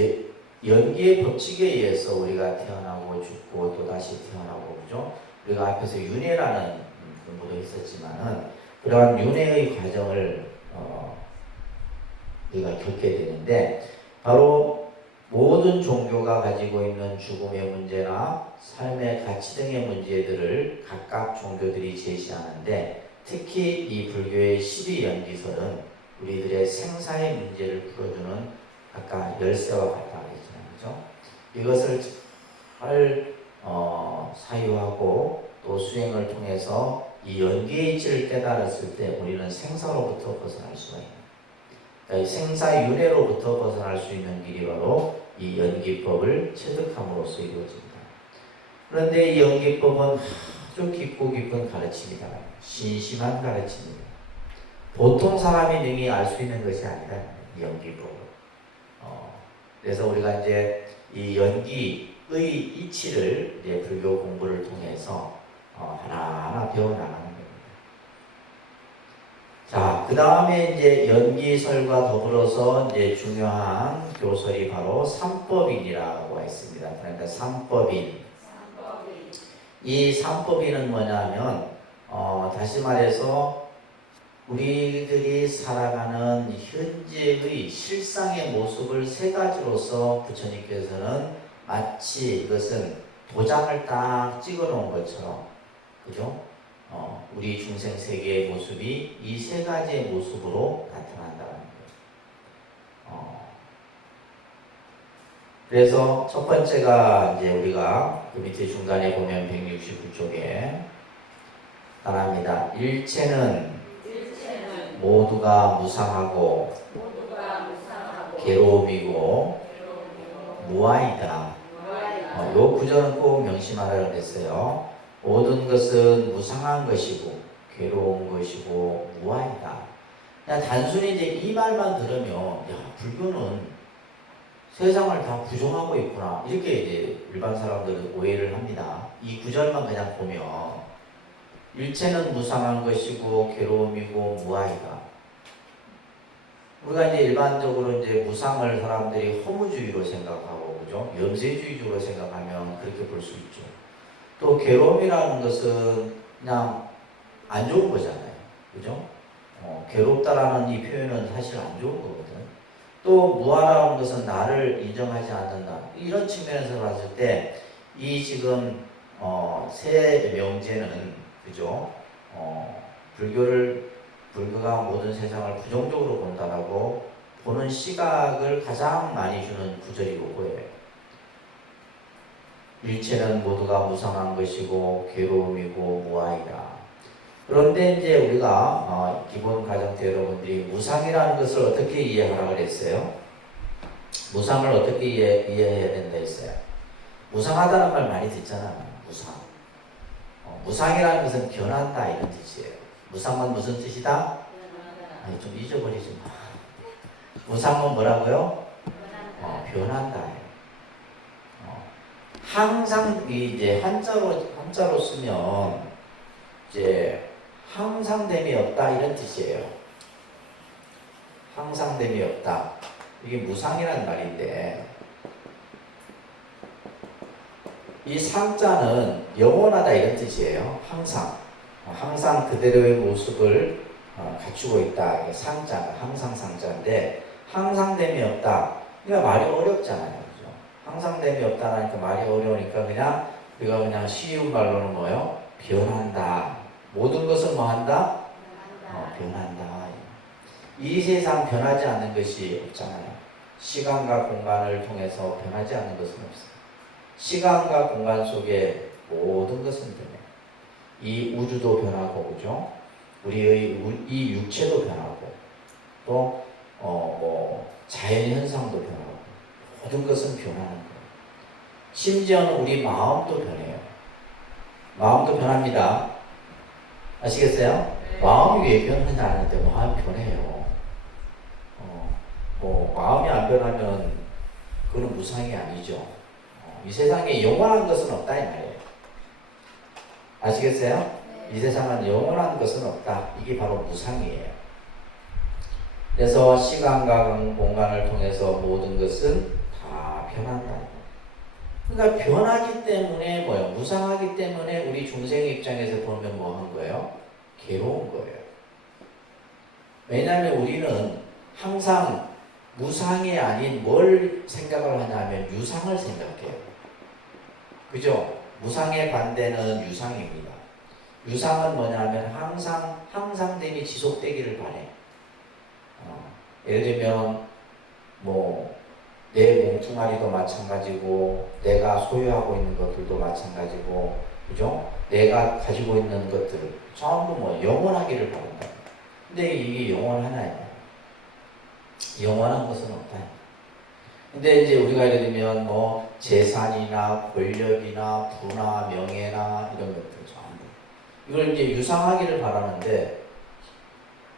연기의 법칙에 의해서 우리가 태어나고 죽고 또 다시 태어나고 그죠? 우리가 앞에서 윤회라는 공부도 했었지만은 그러한 윤회의 과정을 우리가 겪게 되는데 바로 모든 종교가 가지고 있는 죽음의 문제나 삶의 가치 등의 문제들을 각각 종교들이 제시하는데 특히 이 불교의 12연기설은 우리들의 생사의 문제를 풀어주는 아까 열쇠와 같다 그랬잖아요. 그죠? 이것을 잘 사유하고 또 수행을 통해서 이 연기의 이치를 깨달았을 때 우리는 생사로부터 벗어날 수가 있는 그러니까 생사윤회로부터 벗어날 수 있는 길이 바로 이 연기법을 체득함으로써 이루어집니다. 그런데 이 연기법은 아주 깊고 깊은 가르침이다. 신심한 가르침입니다. 보통 사람이 능히 알 수 있는 것이 아니다. 이 연기법은. 그래서 우리가 이제 이 연기의 이치를 이제 불교 공부를 통해서 하나하나 배워나가는 겁니다. 자, 그 다음에 이제 연기설과 더불어서 이제 중요한 교설이 바로 삼법인이라고 했습니다. 그러니까 삼법인. 이 삼법인은 뭐냐면, 다시 말해서 우리들이 살아가는 현재의 실상의 모습을 세 가지로서 부처님께서는 마치 이것은 도장을 딱 찍어 놓은 것처럼, 그죠? 우리 중생 세계의 모습이 이 세 가지의 모습으로 나타난다는 거예요. 그래서 첫 번째가 이제 우리가 그 밑에 중간에 보면 169쪽에 따라합니다. 일체는 모두가 무상하고 괴로움이고 무아이다. 이 구절은 꼭 명심하라고 그랬어요. 모든 것은 무상한 것이고 괴로운 것이고 무아이다. 그냥 단순히 이제 이 말만 들으면 야, 불교는 세상을 다 부정하고 있구나 이렇게 이제 일반 사람들은 오해를 합니다. 이 구절만 그냥 보면 일체는 무상한 것이고 괴로움이고 무아이다. 우리가 이제 일반적으로 이제 무상을 사람들이 허무주의로 생각하고 그죠? 염세주의적으로 생각하면 그렇게 볼 수 있죠. 또 괴로움이라는 것은 그냥 안 좋은 거잖아요. 그죠? 괴롭다라는 이 표현은 사실 안 좋은 거거든. 또 무아라는 것은 나를 인정하지 않는다. 이런 측면에서 봤을 때 이 지금 세 명제는 그죠? 불교가 모든 세상을 부정적으로 본다라고 보는 시각을 가장 많이 주는 구절이고 보여요. 일체는 모두가 무상한 것이고 괴로움이고 무아이다. 그런데 이제 우리가 기본 과정 때 여러분들이 무상이라는 것을 어떻게 이해하라고 그랬어요? 무상을 어떻게 이해해야 된다 했어요? 무상하다는 말 많이 듣잖아요. 무상. 무상이라는 것은 변한다 이런 뜻이에요. 무상은 무슨 뜻이다? 아니, 좀 잊어버리지 마. 무상은 뭐라고요? 변한다. 항상 이제 한자로 쓰면 이제 항상됨이 없다 이런 뜻이에요. 항상됨이 없다. 이게 무상이라는 말인데 이 상자는 영원하다 이런 뜻이에요. 항상 그대로의 모습을 갖추고 있다. 이게 상자가 항상 상자인데 항상됨이 없다. 그러니까 말이 어렵잖아요. 그죠? 항상됨이 없다라니까 말이 어려우니까 우리가 그냥 쉬운 말로는 뭐예요? 변한다. 모든 것은 뭐 한다? 변한다. 이 세상 변하지 않는 것이 없잖아요. 시간과 공간을 통해서 변하지 않는 것은 없어요. 시간과 공간 속에 모든 것은 변해요. 이 우주도 변하고 그죠? 우리의 이 육체도 변하고 또 자연 현상도 변하고 모든 것은 변하는 거예요. 심지어는 우리 마음도 변해요. 마음도 변합니다. 아시겠어요? 네. 마음이 왜 변하냐 하는데 마음이 변해요. 마음이 안 변하면 그건 무상이 아니죠. 이 세상에 영원한 것은 없다 이 말이에요. 아시겠어요? 네. 이 세상은 영원한 것은 없다. 이게 바로 무상이에요. 그래서 시간과 공간을 통해서 모든 것은 다 변한다. 그러니까 변하기 때문에 뭐예요? 무상하기 때문에 우리 중생의 입장에서 보면 뭐 한 거예요? 괴로운 거예요. 왜냐하면 우리는 항상 무상이 아닌 뭘 생각을 하냐면 유상을 생각해요. 그죠? 무상의 반대는 유상입니다. 유상은 뭐냐면 항상됨이 지속되기를 바래. 예를 들면 내 몸뚱아리도 마찬가지고 내가 소유하고 있는 것들도 마찬가지고 그죠? 내가 가지고 있는 것들을 전부 영원하기를 바란다. 근데 이게 영원하나요? 영원한 것은 없다. 근데 이제 우리가 예를 들면 재산이나 권력이나 부나 명예나 이런 것들 전부 이걸 이제 유상하기를 바라는데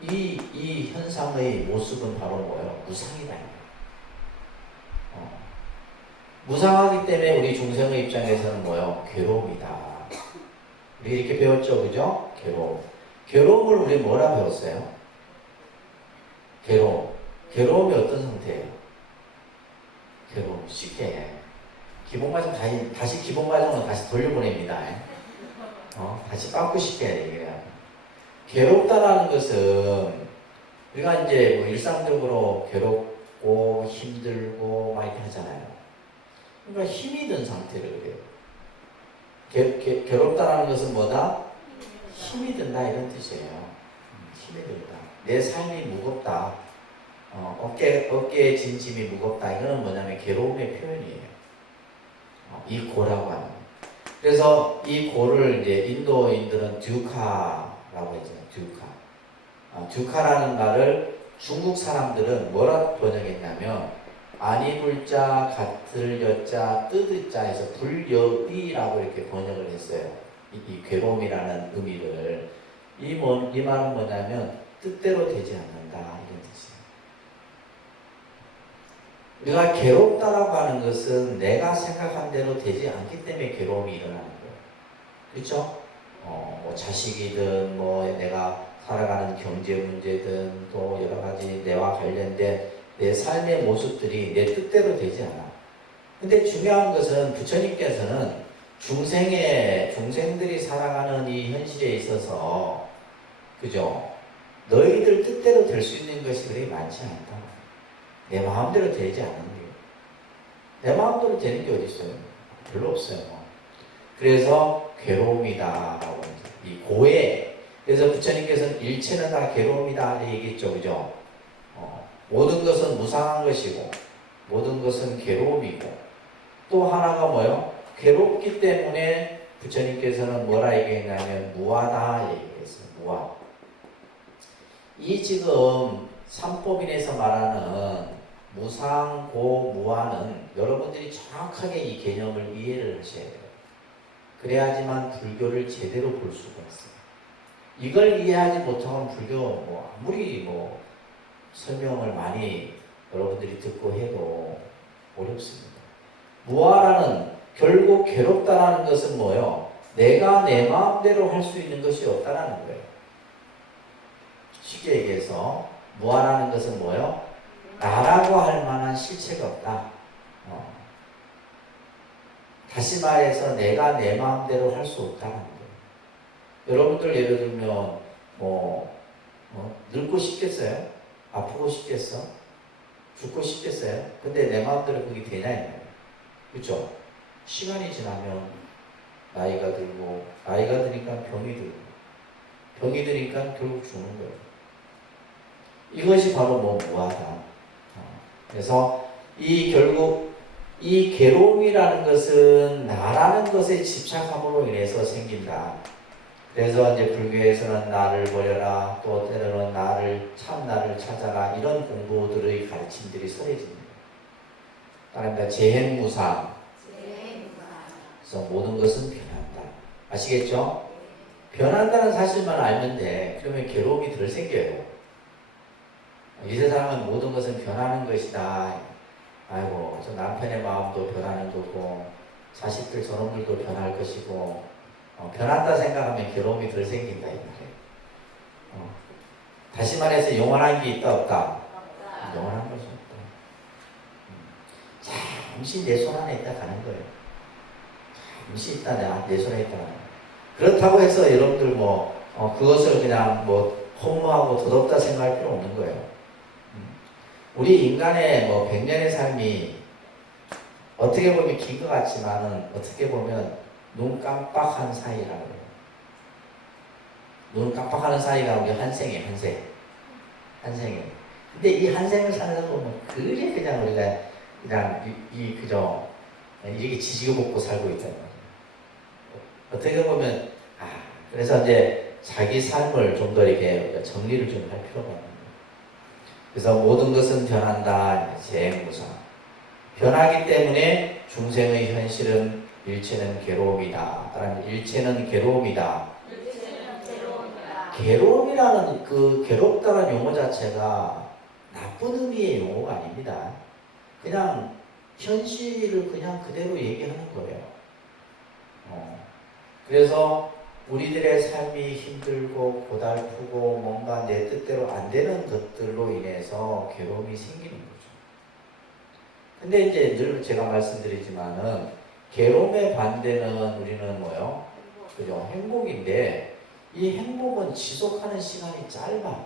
이 현상의 모습은 바로 뭐예요? 무상이다. 무상하기 때문에 우리 중생의 입장에서는 뭐예요? 괴로움이다. 우리 이렇게 배웠죠, 그죠? 괴로움. 괴로움을 우리 뭐라 배웠어요? 괴로움이 어떤 상태예요? 괴로움 쉽게 기본 과정 다시 기본 과정으로 다시 돌려보냅니다. 다시 빠꾸 쉽게 해야 돼요. 괴롭다라는 것은 우리가 이제 일상적으로 괴롭고 힘들고 막 이렇게 하잖아요. 그러니까 힘이 든 상태를 그래요. 괴롭다라는 것은 뭐다? 힘이 든다 이런 뜻이에요. 힘이 든다. 내 삶이 무겁다. 어깨에 진 짐이 무겁다. 이거는 뭐냐면 괴로움의 표현이에요. 이 고라고 하는. 그래서 이 고를 이제 인도인들은 듀카라고 했잖아요. 듀카라는 말을 중국 사람들은 뭐라 번역했냐면 아니불자, 같을 여자, 뜯을 자에서 불여이라고 이렇게 번역을 했어요. 이 괴로움이라는 의미를. 이 말은 뭐냐면 뜻대로 되지 않는다 이런 뜻이에요. 우리가 괴롭다라고 하는 것은 내가 생각한 대로 되지 않기 때문에 괴로움이 일어나는 거예요. 그렇죠? 자식이든 내가 살아가는 경제 문제든 또 여러 가지 내와 관련된 내 삶의 모습들이 내 뜻대로 되지 않아. 근데 중요한 것은 부처님께서는 중생들이 살아가는 이 현실에 있어서 그죠? 너희들 뜻대로 될 수 있는 것이 그렇게 많지 않다. 내 마음대로 되지 않는 거예요. 내 마음대로 되는 게 어디 있어요? 별로 없어요. 그래서 괴로움이다라고 이 고해. 그래서 부처님께서는 일체는 다 괴로움이다 얘기했죠, 그죠? 모든 것은 무상한 것이고 모든 것은 괴로움이고 또 하나가 뭐예요? 괴롭기 때문에 부처님께서는 뭐라 얘기했냐면 무아다 얘기했어요. 무아. 이 지금 삼법인에서 말하는 무상, 고, 무아는 여러분들이 정확하게 이 개념을 이해를 하셔야 돼요. 그래야지만 불교를 제대로 볼 수가 있어요. 이걸 이해하지 못하면 불교 아무리 설명을 많이 여러분들이 듣고 해도 어렵습니다. 무아라는 결국 괴롭다라는 것은 뭐예요? 내가 내 마음대로 할 수 있는 것이 없다라는 거예요. 쉽게 얘기해서 무아라는 것은 뭐예요? 나라고 할 만한 실체가 없다. 다시 말해서 내가 내 마음대로 할 수 없다는 거예요. 여러분들 예를 들면 늙고 싶겠어요? 아프고 싶겠어? 죽고 싶겠어요? 근데 내 마음대로 그게 되냐 이거예요. 그렇죠? 시간이 지나면 나이가 들고 나이가 드니까 병이 들고 병이 드니까 결국 죽는 거예요. 이것이 바로 무아다. 그래서 결국 이 괴로움이라는 것은 나라는 것에 집착함으로 인해서 생긴다. 그래서 이제 불교에서는 나를 버려라, 또 때로는 참 나를 찾아라, 이런 공부들의 가르침들이 서해집니다. 따릅니다. 재행무상. 그래서 모든 것은 변한다. 아시겠죠? 변한다는 사실만 알면 돼. 그러면 괴로움이 덜 생겨요. 이 세상은 모든 것은 변하는 것이다. 아이고, 저 남편의 마음도 변하는 거고, 자식들 저놈들도 변할 것이고, 변한다 생각하면 괴로움이 덜 생긴다, 이 말이에요. 다시 말해서 영원한 게 있다, 없다? 영원한 것이 없다. 잠시 내 손 안에 있다 가는 거예요. 잠시 있다 내 손에 있다 가는 거예요. 그렇다고 해서 여러분들 그것을 그냥 허무하고 더럽다 생각할 필요 없는 거예요. 우리 인간의 100년의 삶이 어떻게 보면 긴 것 같지만은 어떻게 보면 눈 깜빡한 사이라고 해요. 눈 깜빡하는 사이가 우리 한 생에. 근데 이 한 생을 살다 보면 그게 그냥 우리가 그저 이렇게 지지고 볶고 살고 있단 말이에요. 어떻게 보면 그래서 이제 자기 삶을 좀 더 이렇게 정리를 좀 할 필요가 있는 거예요. 그래서 모든 것은 변한다. 재행무상. 변하기 때문에 중생의 현실은 일체는 괴로움이다. 따라서 일체는 괴로움이다. 괴로움이라는 그 괴롭다는 용어 자체가 나쁜 의미의 용어가 아닙니다. 그냥 현실을 그냥 그대로 얘기하는 거예요. 그래서 우리들의 삶이 힘들고 고달프고 뭔가 내 뜻대로 안 되는 것들로 인해서 괴로움이 생기는 거죠. 근데 이제 늘 제가 말씀드리지만은 괴로움의 반대는 우리는 뭐요? 그죠? 행복인데 이 행복은 지속하는 시간이 짧습니다.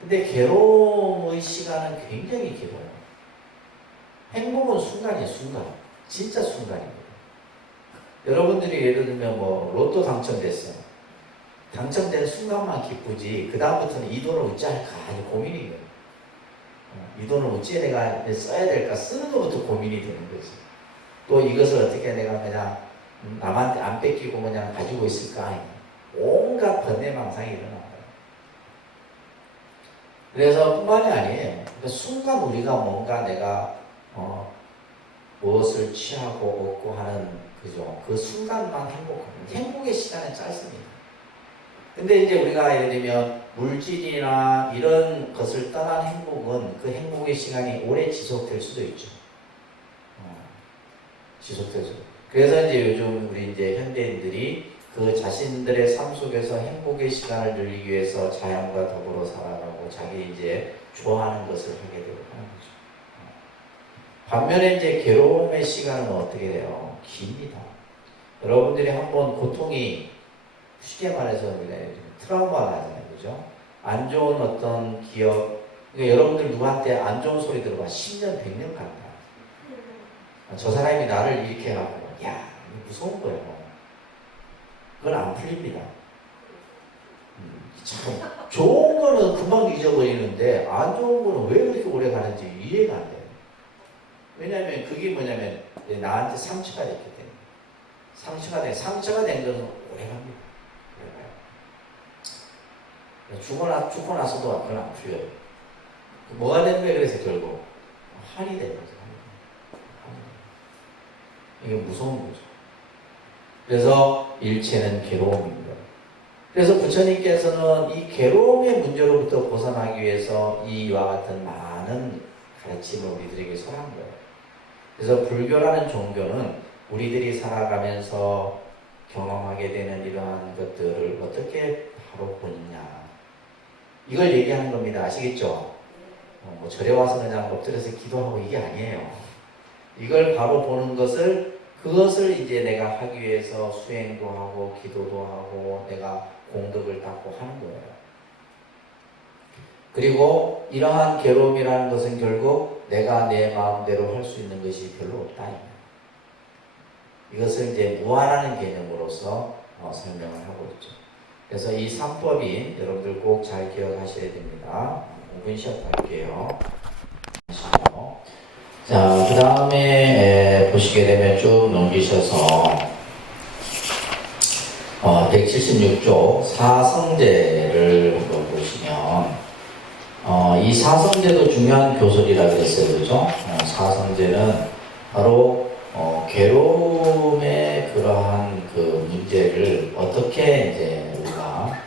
근데 괴로움의 시간은 굉장히 길어요. 행복은 순간이에요, 순간. 진짜 순간입니다. 여러분들이 예를 들면 로또 당첨됐어요. 당첨된 순간만 기쁘지 그 다음부터는 이 돈을 어찌 할까 아주 고민이 돼요. 이 돈을 어찌 내가 써야 될까 쓰는 것부터 고민이 되는 거지. 또 이것을 어떻게 내가 그냥 남한테 안 뺏기고 그냥 가지고 있을까, 온갖 번뇌망상이 일어나요. 그래서 뿐만이 아니에요. 그러니까 순간 우리가 뭔가 내가 무엇을 취하고 얻고 하는 그죠? 그 순간만 행복합니다. 행복의 시간은 짧습니다. 근데 이제 우리가 예를 들면 물질이나 이런 것을 떠난 행복은 그 행복의 시간이 오래 지속될 수도 있죠. 지속되죠. 그래서 이제 요즘 우리 이제 현대인들이 그 자신들의 삶 속에서 행복의 시간을 늘리기 위해서 자연과 더불어 살아가고 자기 이제 좋아하는 것을 하게 되고 하는 거죠. 반면에 이제 괴로움의 시간은 어떻게 돼요? 깁니다. 여러분들이 한번 고통이 쉽게 말해서 우리가 트라우마가 나잖아요. 그죠? 안 좋은 어떤 기억, 그러니까 여러분들 누구한테 안 좋은 소리 들어봐. 10년, 100년 간다. 저 사람이 나를 이렇게 해갖고, 야, 무서운 거예요. 그건 안 풀립니다. 참, 좋은 거는 금방 잊어버리는데, 안 좋은 거는 왜 그렇게 오래 가는지 이해가 안 돼요. 왜냐면, 그게 뭐냐면, 나한테 상처가 됐기 때문에. 상처가 된 것은 오래 갑니다. 죽고 나서도 그건 안 풀려요. 뭐가 된 거예요? 그래서 결국 한이 된 거죠. 이게 무서운 거죠. 그래서 일체는 괴로움입니다. 그래서 부처님께서는 이 괴로움의 문제로부터 벗어나기 위해서 이와 같은 많은 가르침을 우리들에게 설한 거예요. 그래서 불교라는 종교는 우리들이 살아가면서 경험하게 되는 이러한 것들을 어떻게 바로 보느냐, 이걸 얘기하는 겁니다. 아시겠죠? 절에 와서 그냥 엎드려서 기도하고 이게 아니에요. 이걸 바로 보는 그것을 이제 내가 하기 위해서 수행도 하고 기도도 하고 내가 공덕을 닦고 하는 거예요. 그리고 이러한 괴로움이라는 것은 결국 내가 내 마음대로 할 수 있는 것이 별로 없다. 이것을 이제 무한하는 개념으로서 설명을 하고 있죠. 그래서 이 3법이 여러분들 꼭 잘 기억하셔야 됩니다. 5분 시작할게요. 자, 그 다음에 보시게 되면 쭉 넘기셔서 176조 사성제를 한번 보시면 이 사성제도 중요한 교설이라 그랬어요. 그죠? 사성제는 바로 괴로움의 그러한 그 문제를 어떻게 이제 우리가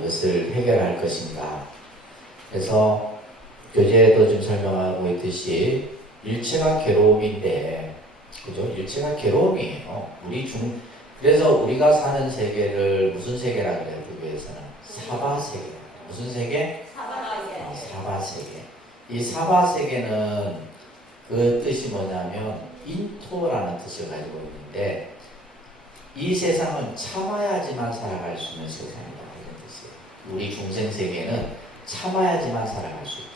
이것을 해결할 것인가. 그래서 교재에도 좀 설명하고 있듯이 일체가 괴로움인데, 그죠? 일체가 괴로움이에요. 그래서 우리가 사는 세계를 무슨 세계라고 해요? 불교에서는 사바세계. 무슨 세계? 사바세계. 이 사바세계는 그 뜻이 뭐냐면 인토라는 뜻을 가지고 있는데, 이 세상은 참아야지만 살아갈 수 있는 세상이다, 이런 뜻이에요. 우리 중생 세계는 참아야지만 살아갈 수 있다.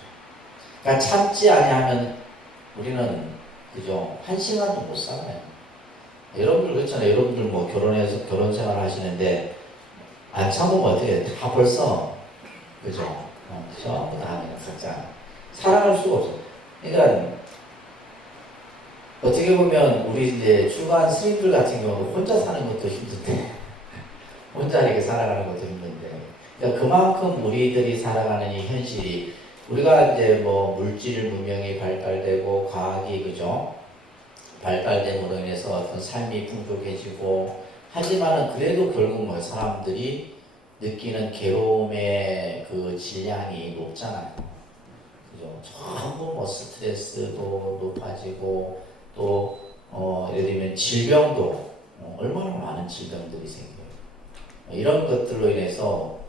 그러니까 참지 아니하면 우리는, 그죠? 한 시간도 못 살아요. 여러분들 그렇잖아요. 여러분들 뭐 결혼해서 결혼 생활 하시는데 안 참으면 어떻게 해? 다 벌써, 그죠? 전부 다 하면 각자 살아갈 수가 없어. 그러니까 어떻게 보면 우리 이제 출가한 스님들 같은 경우는 혼자 사는 것도 힘든데, 혼자 이렇게 살아가는 것도 힘든데, 그러니까 그만큼 우리들이 살아가는 이 현실이, 우리가 이제 뭐 물질 문명이 발달되고 과학이, 그죠? 발달됨으로 인해서 어떤 삶이 풍족해지고, 하지만은 그래도 결국 뭐 사람들이 느끼는 괴로움의 그 질량이 높잖아요. 그죠? 전부 뭐 스트레스도 높아지고, 또 예를 들면 질병도 얼마나 많은 질병들이 생겨요. 이런 것들로 인해서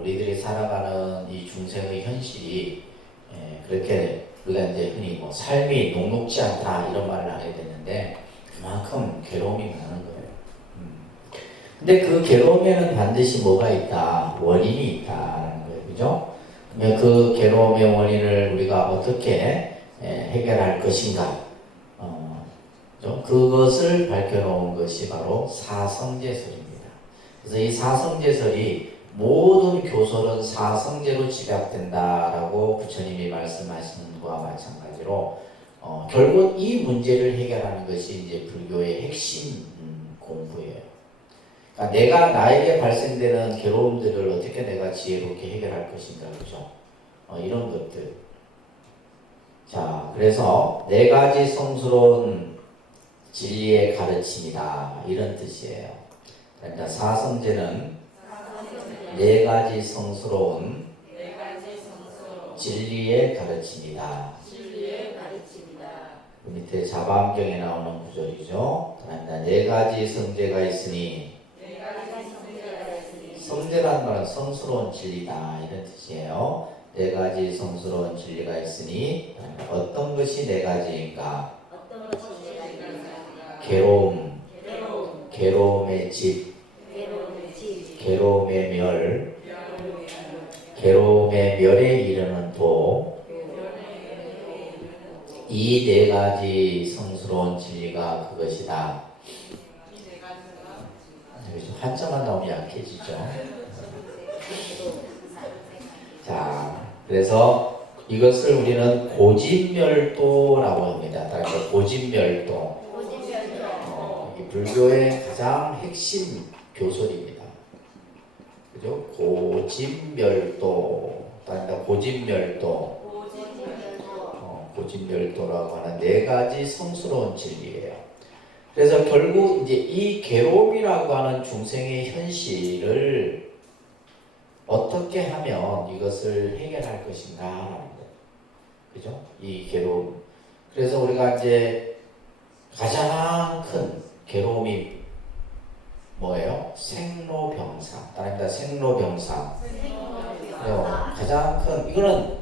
우리들이 살아가는 이 중생의 현실이 그렇게 우리가 이제 흔히 뭐 삶이 녹록지 않다 이런 말을 하게 되는데, 그만큼 괴로움이 많은 거예요. 근데 그 괴로움에는 반드시 뭐가 있다? 원인이 있다는 거예요. 그죠? 그러면 그 괴로움의 원인을 우리가 어떻게 해결할 것인가? 그것을 밝혀놓은 것이 바로 사성제설입니다. 그래서 이 사성제설이 모든 교설은 사성제로 집약된다라고 부처님이 말씀하시는 것과 마찬가지로 결국 이 문제를 해결하는 것이 이제 불교의 핵심 공부예요. 그러니까 나에게 발생되는 괴로움들을 어떻게 내가 지혜롭게 해결할 것인가, 그죠? 이런 것들. 자, 그래서 네 가지 성스러운 진리의 가르침이다, 이런 뜻이에요. 그러니까 사성제는 네 가지 성스러운 진리의 가르침이다. 그 밑에 자바암경에 나오는 구절이죠. 그러니까 네 가지 성제가 있으니, 성제라는 말은 성스러운 진리다, 이런 뜻이에요. 네 가지 성스러운 진리가 있으니, 어떤 것이 네 가지인가? 괴로움, 괴로움의 집, 괴로움의 멸, 괴로움의 멸에 이르는 도, 이 네 가지 성스러운 진리가 그것이다. 한자만 나오면 약해지죠. 자, 그래서 이것을 우리는 고진멸도라고 합니다. 그러니까 고진멸도. 불교의 가장 핵심 교설입니다. 그죠? 고진멸도. 그러니까 고진멸도. 고진멸도라고 하는 네 가지 성스러운 진리예요. 그래서 결국 이제 이 괴로움이라고 하는 중생의 현실을 어떻게 하면 이것을 해결할 것인가 하는 거. 그죠? 이 괴로움. 그래서 우리가 이제 가장 큰 괴로움이 뭐예요? 생로병사. 따라합니다. 생로병사. 가장 큰, 이거는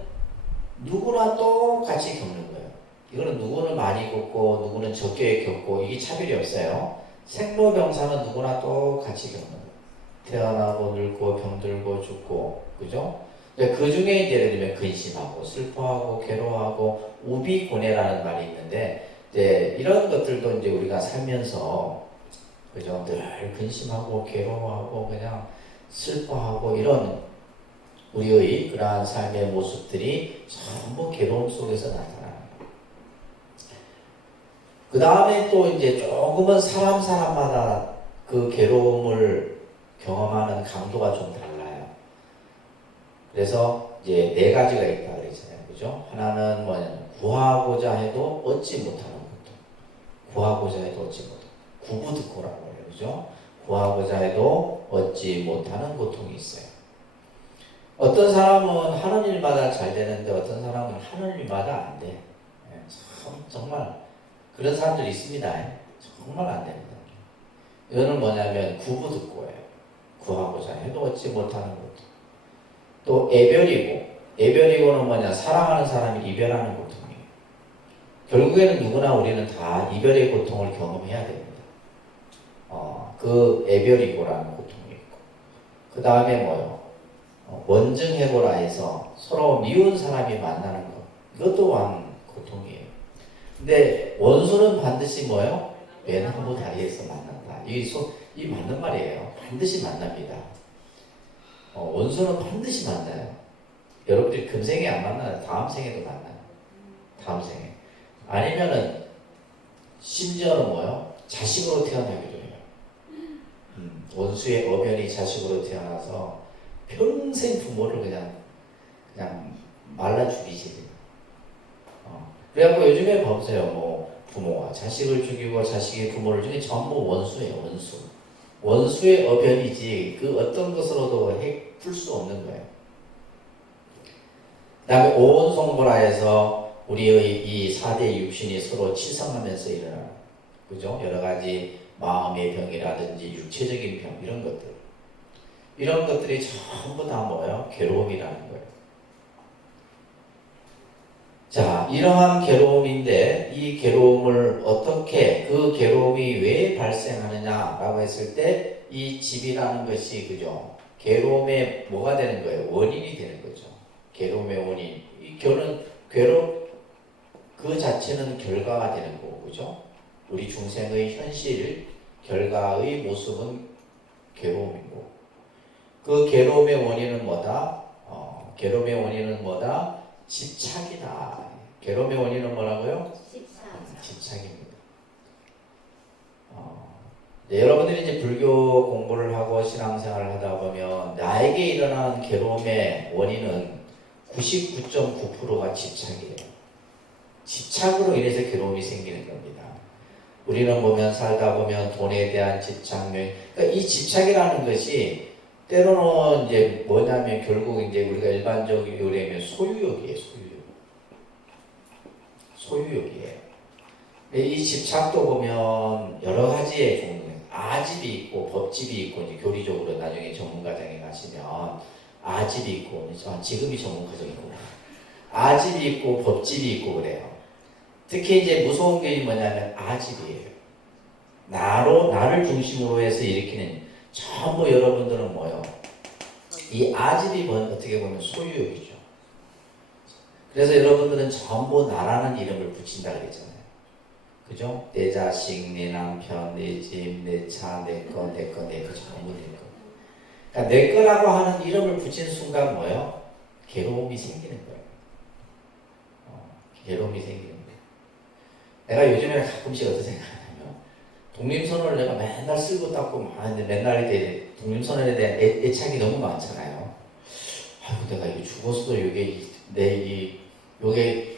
누구나 똑같이 겪는 거예요. 이거는 누구는 많이 겪고 누구는 적게 겪고 이게 차별이 없어요. 생로병사는 누구나 똑같이 겪는 거예요. 태어나고 늙고 병들고 죽고, 그죠? 그 중에 이제 예를 들면 근심하고 슬퍼하고 괴로워하고 우비고뇌라는 말이 있는데, 이런 것들도 이제 우리가 살면서, 그죠? 늘 근심하고 괴로워하고 그냥 슬퍼하고 이런 우리의 그러한 삶의 모습들이 전부 괴로움 속에서 나타나는 거예요. 그 다음에 또 이제 조금은 사람마다 그 괴로움을 경험하는 강도가 좀 달라요. 그래서 이제 네 가지가 있다 그랬잖아요. 그죠? 하나는 뭐냐면 구하고자 해도 얻지 못하는 고통. 구하고자 해도 얻지 못하는 구부득고라고 해요. 그죠? 구하고자 해도 얻지 못하는 고통이 있어요. 어떤 사람은 하는 일마다 잘 되는데 어떤 사람은 하는 일마다 안 돼. 정말 그런 사람들이 있습니다. 정말 안 됩니다. 이거는 뭐냐면 구부득고예요. 구하고자 해도 얻지 못하는 고통. 또 애별이고, 애별이고는 뭐냐, 사랑하는 사람이 이별하는 고통이에요. 결국에는 누구나 우리는 다 이별의 고통을 경험해야 됩니다. 그 애별이고라는 고통이 있고, 그 다음에 뭐요? 원증해고라 해서 서로 미운 사람이 만나는 것, 이것도 또한 고통이에요. 근데 원수는 반드시 뭐요? 외나무 다리에서 만난다. 이 맞는 말이에요. 반드시 만납니다. 원수는 반드시 만나요. 여러분들이 금생에 안 만나요. 다음 생에도 만나요. 다음 생에. 아니면은 심지어는 뭐요? 자식으로 태어나기도 해요. 원수의 어변이 자식으로 태어나서 평생 부모를 그냥 말라 죽이지. 그래갖고 요즘에 보세요. 뭐 부모가 자식을 죽이고 자식이 부모를 죽이고 전부 원수예요. 원수. 원수의 어변이지 그 어떤 것으로도 풀 수 없는 거예요. 그 다음에 오온성보라 해서 우리의 이 4대 육신이 서로 치성하면서 일어나는, 그죠? 여러 가지 마음의 병이라든지 육체적인 병, 이런 것들. 이런 것들이 전부 다 뭐예요? 괴로움이라는 거예요. 자, 이러한 괴로움인데 이 괴로움을 어떻게, 그 괴로움이 왜 발생하느냐라고 했을 때 이 집이라는 것이, 그죠? 괴로움의 뭐가 되는 거예요? 원인이 되는 거죠. 괴로움의 원인. 괴로움 그 자체는 결과가 되는 거고, 그죠? 우리 중생의 현실, 결과의 모습은 괴로움이고, 그 괴로움의 원인은 뭐다? 괴로움의 원인은 뭐다? 집착이다. 괴로움의 원인은 뭐라고요? 집착입니다. 여러분들이 이제 불교 공부를 하고 신앙생활을 하다 보면 나에게 일어나는 괴로움의 원인은 99.9%가 집착이에요. 집착으로 인해서 괴로움이 생기는 겁니다. 우리는 보면 살다 보면 돈에 대한 집착, 그러니까 이 집착이라는 것이 때로는 이제 뭐냐면 결국 이제 우리가 일반적으로 얘기하면 소유욕이에요. 소유욕이에요. 이 집착도 보면 여러 가지의 종류, 아집이 있고 법집이 있고, 이제 교리적으로 나중에 전문가장에 가시면 아집이 있고, 지금이 전문가장이구나. 아집이 있고 법집이 있고 그래요. 특히 이제 무서운 게 뭐냐면 아집이에요. 나를 중심으로 해서 일으키는, 전부 여러분들은 뭐요? 이 아집이 어떻게 보면 소유욕이죠. 그래서 여러분들은 전부 나라는 이름을 붙인다 그랬잖아요. 그죠? 내 자식, 내 남편, 내 집, 내 차, 내 거 전부 내 거. 그러니까 내 거라고 하는 이름을 붙인 순간 뭐예요? 괴로움이 생기는 거예요. 괴로움이 생기는 거예요. 내가 요즘에 가끔씩 어떻게 생각하냐면, 독립선언을 내가 맨날 쓸고 닦고 많은데 맨날 이제 독립선언에 대한 애착이 너무 많잖아요. 아이고, 내가 이거 죽었어도 요게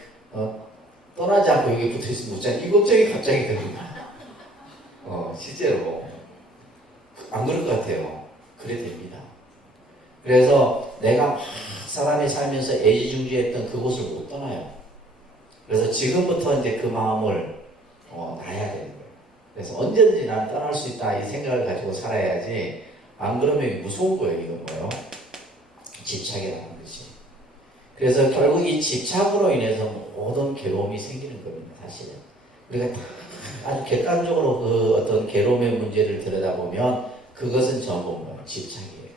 떠나지 않고 여기 붙어 있으면 못 자니, 이 걱정이 갑자기 드는 거야. 실제로 안 그럴 것 같아요. 그래 됩니다. 그래서 내가 막 사람이 살면서 애지중지했던 그곳을 못 떠나요. 그래서 지금부터 이제 그 마음을 놔야 되는 거예요. 그래서 언제든지 난 떠날 수 있다 이 생각을 가지고 살아야지. 안 그러면 무서운 거예요. 이건 뭐예요? 집착이라는 것이. 그래서 결국 이 집착으로 인해서 모든 괴로움이 생기는 겁니다. 사실은 우리가 다 아주 객관적으로 그 어떤 괴로움의 문제를 들여다보면 그것은 전부 뭐 집착이에요.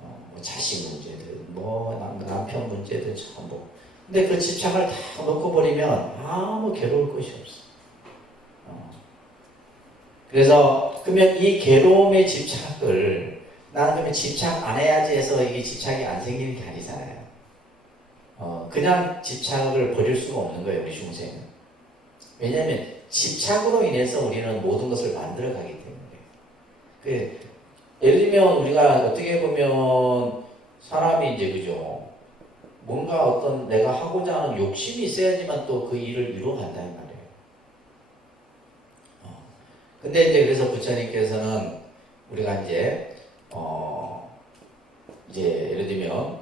뭐 자식 문제든 뭐 남편 문제든 전부. 근데 그 집착을 다 놓고 버리면 아무 괴로울 것이 없어. 그래서 그러면 이 괴로움의 집착을 나는 그러면 집착 안 해야지 해서 이게 집착이 안 생기는 게 아니잖아요. 그냥 집착을 버릴 수가 없는 거예요, 우리 중생은. 왜냐하면 집착으로 인해서 우리는 모든 것을 만들어가기 때문에. 예를 들면 우리가 어떻게 보면 사람이 이제 그죠? 뭔가 어떤 내가 하고자 하는 욕심이 있어야지만 또 그 일을 이루어간다는 말이에요. 근데 이제 그래서 부처님께서는 우리가 이제 예를 들면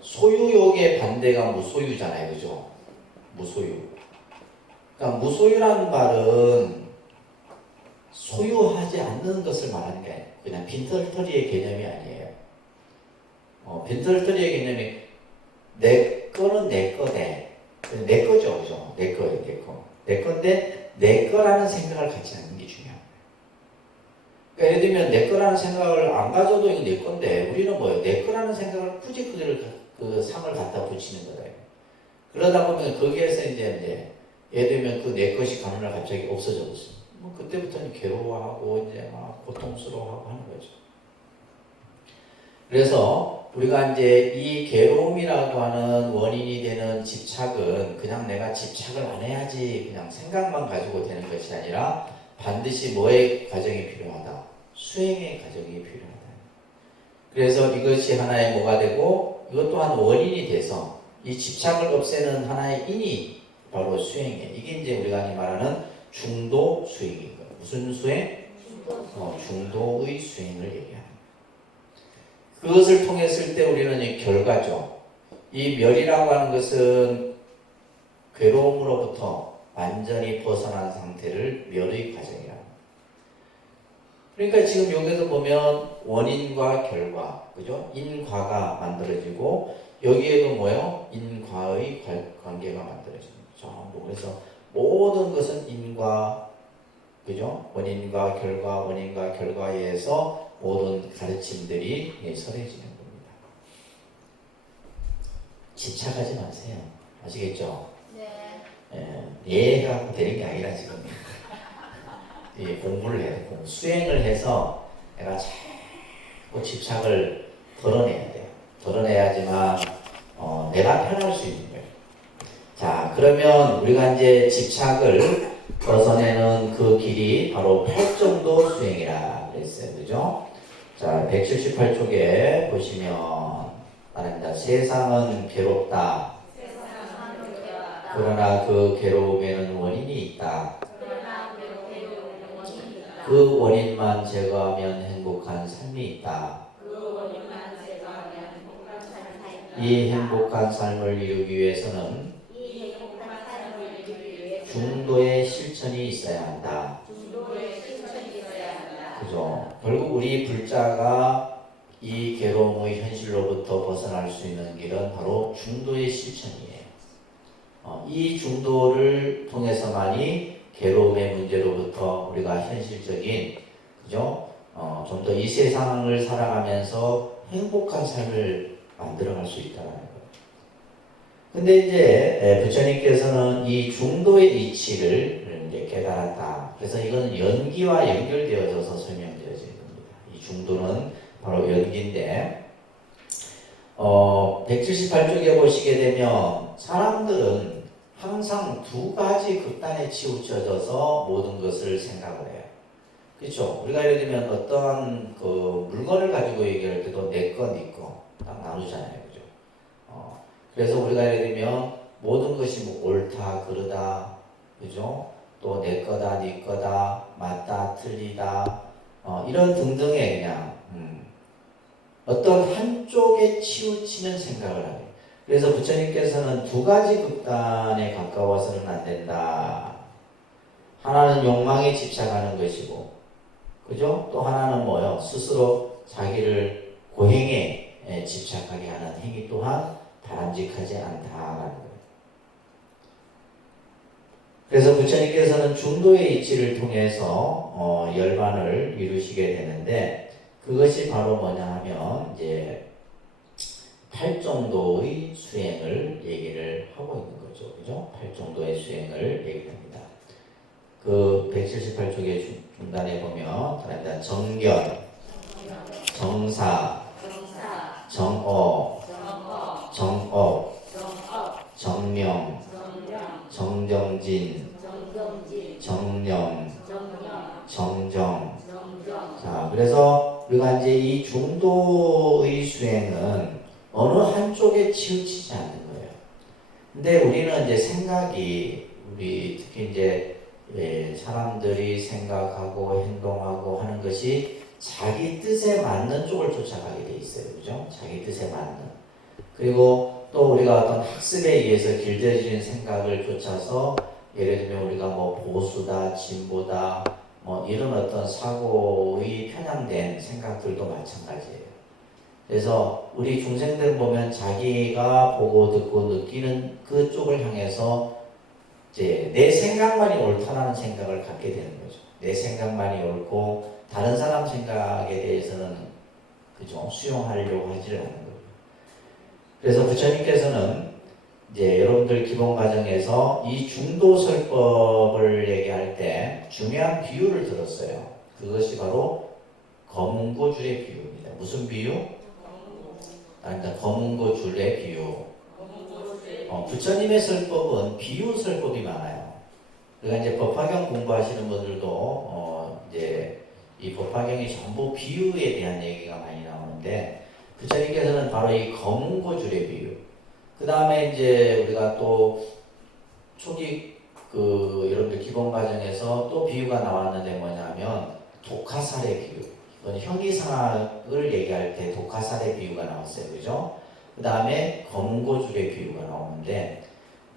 소유욕의 반대가 무소유잖아요, 그죠? 무소유. 그러니까 무소유라는 말은 소유하지 않는 것을 말하는 게 아니에요. 그냥 빈털터리의 개념이 아니에요. 빈털터리의 개념이 내 거는 내 거네. 내 거죠, 그죠? 내 거예요, 내 거. 내 건데 내 거라는 생각을 갖지 않는 게 중요해요. 그러니까 예를 들면 내 거라는 생각을 안 가져도 이거 내 건데 우리는 뭐예요? 내 거라는 생각을 굳이 그 상을 갖다 붙이는 거예요. 그러다 보면 거기에서 이제 예를 들면 그 내 것이 가느날 갑자기 없어져 버렸어요. 뭐 그때부터는 괴로워하고 이제 막 고통스러워하고 하는 거죠. 그래서 우리가 이제 이 괴로움이라고 하는 원인이 되는 집착은 그냥 내가 집착을 안 해야지 그냥 생각만 가지고 되는 것이 아니라 반드시 뭐의 과정이 필요하다? 수행의 과정이 필요하다. 그래서 이것이 하나의 뭐가 되고 이것 또한 원인이 돼서 이 집착을 없애는 하나의 인이 바로 수행이에요. 이게 이제 우리가 말하는 중도 수행인 거예요. 무슨 수행? 중도의 수행을 얘기합니다. 그것을 통했을 때 우리는 이 결과죠. 이 멸이라고 하는 것은 괴로움으로부터 완전히 벗어난 상태를 멸의 과정이라. 그러니까 지금 여기서 보면 원인과 결과, 그죠? 인과가 만들어지고 여기에도 뭐요? 인과의 관계가 만들어지는 거죠. 그래서 모든 것은 인과, 그죠? 원인과 결과, 원인과 결과에 의해서 모든 가르침들이 설해지는 겁니다. 집착하지 마세요. 아시겠죠? 네. 이해가 되는 게 아니라 지금 공부를 해야 돼. 수행을 해서 내가 자꾸 집착을 덜어내야 돼요. 덜어내야지만 내가 편할 수 있는 거예요. 자, 그러면 우리가 이제 집착을 벗어내는 그 길이 바로 8정도 수행이라 그랬어요. 그죠? 자, 178쪽에 보시면 말합니다. 세상은 괴롭다. 그러나 그 괴로움에는 원인이 있다. 그 원인만 제거하면 행복한 삶이 있다. 이 행복한 삶을 이루기 위해서는 중도의 실천이 있어야 한다. 그죠? 결국 우리 불자가 이 괴로움의 현실로부터 벗어날 수 있는 길은 바로 중도의 실천이에요. 이 중도를 통해서만이 괴로움의 문제로부터 우리가 현실적인, 그죠? 좀 더 이 세상을 살아가면서 행복한 삶을 만들어갈 수 있다는 거예요. 근데 이제 부처님께서는 이 중도의 이치를 이제 깨달았다. 그래서 이거는 연기와 연결되어져서 설명되어지는 겁니다. 이 중도는 바로 연기인데, 178쪽에 보시게 되면 사람들은 항상 두 가지 극단에 치우쳐져서 모든 것을 생각을 해요. 그렇죠? 우리가 예를 들면 어떠한 그 물건을 가지고 얘기할 때도 내 거, 네 거 딱 나누잖아요. 그죠? 그래서 우리가 예를 들면 모든 것이 뭐 옳다, 그르다, 그죠? 또 내 거다, 네 거다, 맞다, 틀리다, 이런 등등의 그냥 어떤 한쪽에 치우치는 생각을 하게. 그래서 부처님께서는 두 가지 극단에 가까워서는 안 된다. 하나는 욕망에 집착하는 것이고, 그죠? 또 하나는 뭐요? 스스로 자기를 고행에 집착하게 하는 행위 또한 바람직하지 않다라는 거예요. 그래서 부처님께서는 중도의 이치를 통해서 열반을 이루시게 되는데 그것이 바로 뭐냐 하면 이제 8정도의 수행을 얘기를 하고 있는 거죠. 그죠? 8정도의 수행을 얘기합니다. 그 178쪽의 중단에 보면 일단 정견, 정사, 정어, 정업, 정명, 정정진, 정념, 정정. 자, 그래서 우리가 이제 이 중도의 수행은 어느 한쪽에 치우치지 않는 거예요. 근데 우리는 이제 생각이 우리 특히 이제 사람들이 생각하고 행동하고 하는 것이 자기 뜻에 맞는 쪽을 쫓아가게 돼 있어요. 그죠? 자기 뜻에 맞는. 그리고 또 우리가 어떤 학습에 의해서 길들여진 생각을 쫓아서 예를 들면 우리가 뭐 보수다, 진보다, 뭐 이런 어떤 사고의 편향된 생각들도 마찬가지예요. 그래서 우리 중생들 보면 자기가 보고 듣고 느끼는 그쪽을 향해서 이제 내 생각만이 옳다라는 생각을 갖게 되는 거죠. 내 생각만이 옳고 다른 사람 생각에 대해서는 그죠? 수용하려고 하지를 않는 거예요. 그래서 부처님께서는 이제 여러분들 기본 과정에서 이 중도설법을 얘기할 때 중요한 비유를 들었어요. 그것이 바로 검은고 줄의 비유입니다. 무슨 비유? 검은고 줄의 비유. 부처님의 설법은 비유 설법이 많아요. 그러니까 이제 법화경 공부하시는 분들도 이제 이 법화경이 전부 비유에 대한 얘기가 많이 나오는데 부처님께서는 바로 이 검은고 줄의 비유. 그 다음에 이제 우리가 또 초기 여러분들 기본 과정에서 또 비유가 나왔는데 뭐냐면 독화살의 비유. 이건 형이상학을 얘기할 때 독화살의 비유가 나왔어요. 그죠? 그 다음에 검은고 줄의 비유가 나오는데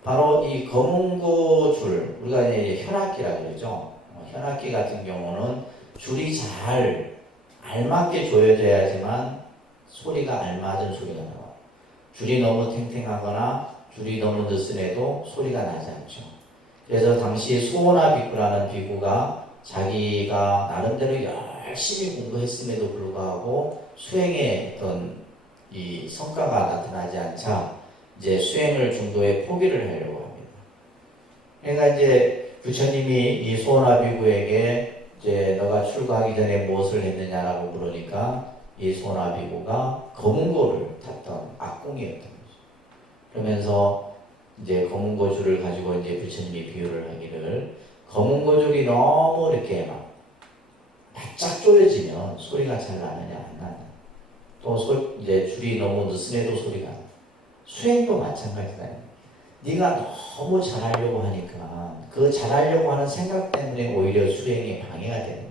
바로 이 검은고 줄, 우리가 이제 현악기라 그러죠. 현악기 같은 경우는 줄이 잘 알맞게 조여져야지만 소리가 알맞은 소리가 나와요. 줄이 너무 탱탱하거나 줄이 너무 느슨해도 소리가 나지 않죠. 그래서 당시 수호나 비구라는 비구가 자기가 나름대로 열심히 공부했음에도 불구하고 수행에 어떤 이 성과가 나타나지 않자 이제 수행을 중도에 포기를 하려고 합니다. 그러니까 이제 부처님이 이 수호나 비구에게 이제 너가 출가하기 전에 무엇을 했느냐라고 물으니까 이 수호나 비구가 검은고를 탔던 악공이었던 거죠. 그러면서 이제 검은고 줄을 가지고 이제 부처님이 비유를 하기를 검은고 줄이 너무 이렇게 막 바짝 조여지면 소리가 잘 나느냐 안 나느냐. 또 이제 줄이 너무 느슨해도 소리가 나. 수행도 마찬가지다. 네가 너무 잘하려고 하니까 그 잘하려고 하는 생각 때문에 오히려 수행에 방해가 되는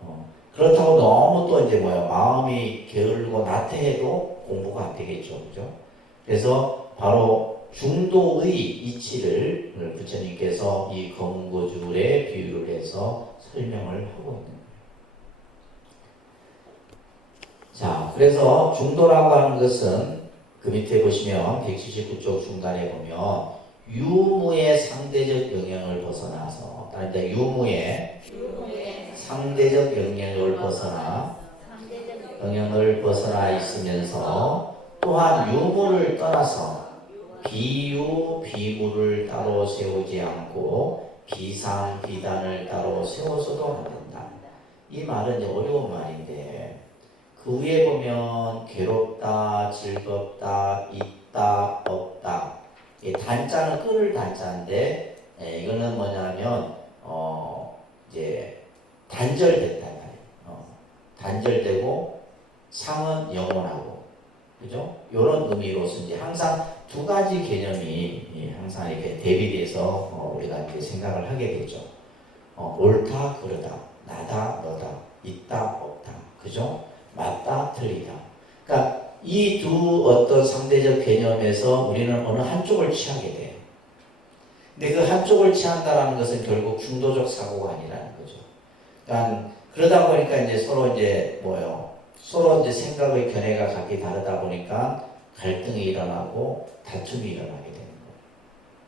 거예요. 그렇다고 너무 또 이제 마음이 게으르고 나태해도 공부가 안 되겠죠. 그죠? 그래서 바로 중도의 이치를 부처님께서 이 검은고줄에 비유를 해서 설명을 하고 있는 거예요. 자, 그래서 중도라고 하는 것은 그 밑에 보시면 179쪽 중간에 보면 유무의 상대적 영향을 벗어나서 다른 데 유무의 상대적 영향을 벗어나 있으면서 또한 유무를 떠나서 비유, 비무를 따로 세우지 않고 비상, 비단을 따로 세워서도 안 된다. 이 말은 이제 어려운 말인데 그 위에 보면 괴롭다, 즐겁다, 있다, 없다. 이 단자는 끊을 단자인데 이거는 뭐냐면 이제 단절됐다 말이에요. 단절되고 상은 영원하고, 그죠? 이런 의미로서 이제 항상 두 가지 개념이 항상 이렇게 대비돼서 우리가 이렇게 생각을 하게 되죠. 옳다, 그르다, 나다, 너다, 있다, 없다, 그죠? 맞다, 틀리다. 그러니까 이 두 어떤 상대적 개념에서 우리는 어느 한쪽을 취하게 돼요. 근데 그 한쪽을 취한다는 것은 결국 중도적 사고가 아니라는 거죠. 그러니까 그러다 보니까 이제 서로 이제 서로 이제 생각의 견해가 각기 다르다 보니까 갈등이 일어나고 다툼이 일어나게 되는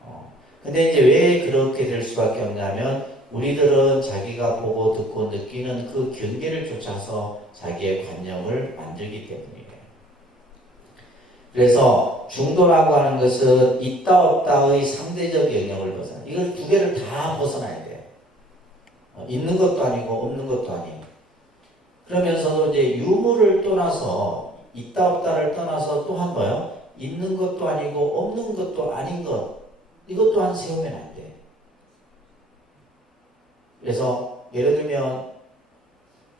거예요. 근데 이제 왜 그렇게 될 수밖에 없냐면 우리들은 자기가 보고 듣고 느끼는 그 경계를 쫓아서 자기의 관념을 만들기 때문이에요. 그래서 중도라고 하는 것은 있다 없다의 상대적 영역을 벗어나. 이걸 두 개를 다 벗어나야 돼요. 있는 것도 아니고 없는 것도 아니에요. 그러면서도 이제 유무를 떠나서 있다 없다를 떠나서 또한 뭐요? 있는 것도 아니고 없는 것도 아닌 것. 이것 또한 세우면 안 돼. 그래서 예를 들면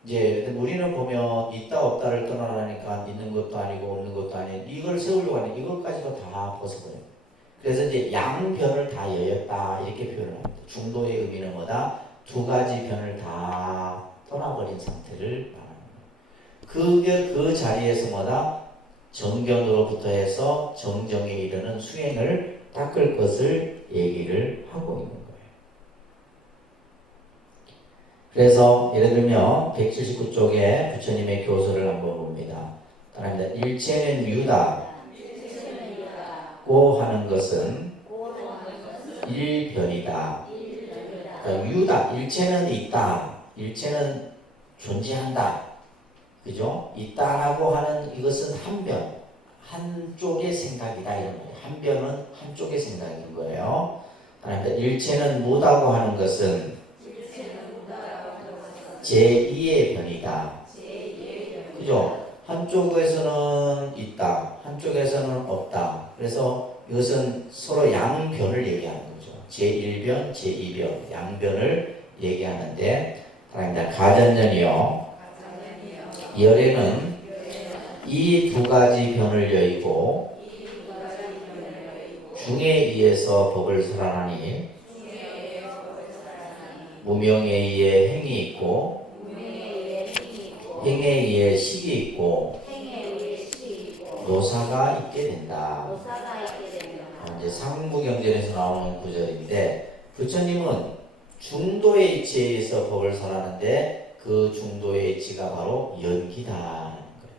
이제 우리는 보면 있다 없다를 떠나라니까 있는 것도 아니고 없는 것도 아닌 이걸 세우려고 하는 이것까지도 다 벗어버려요. 그래서 이제 양변을 다 여였다 이렇게 표현을 합니다. 중도의 의미는 뭐다? 두 가지 변을 다 떠나버린 상태를 말합니다. 그게 그 자리에서 뭐다? 정견으로부터 해서 정정에 이르는 수행을 닦을 것을 얘기를 하고 있는 거예요. 그래서 예를 들면 179쪽에 부처님의 교설을 한번 봅니다. 따라합니다. 일체는 유다 고 하는 것은 일변이다. 그러니까 유다, 일체는 있다. 일체는 존재한다. 그죠? 있다라고 하는 이것은 한변, 한쪽의 생각이다. 이런 거예요. 한변은 한쪽의 생각인 거예요. 따라합니다. 일체는 무다고 하는 것은 제2의 변이다. 그죠? 한쪽에서는 있다. 한쪽에서는 없다. 그래서 이것은 서로 양변을 얘기하는 거죠. 제1변, 제2변, 양변을 얘기하는데, 가전연이요. 열에는 이 두 가지 변을 여의고 중에 의해서 법을 설하나니 무명에 의해 행이 있고 행에 의해 식이 있고 노사가 있게 된다. 이제 상부경전에서 나오는 구절인데 부처님은 중도의 이치에 의해서 법을 설하는데 그 중도의 이치가 바로 연기다는 거예요.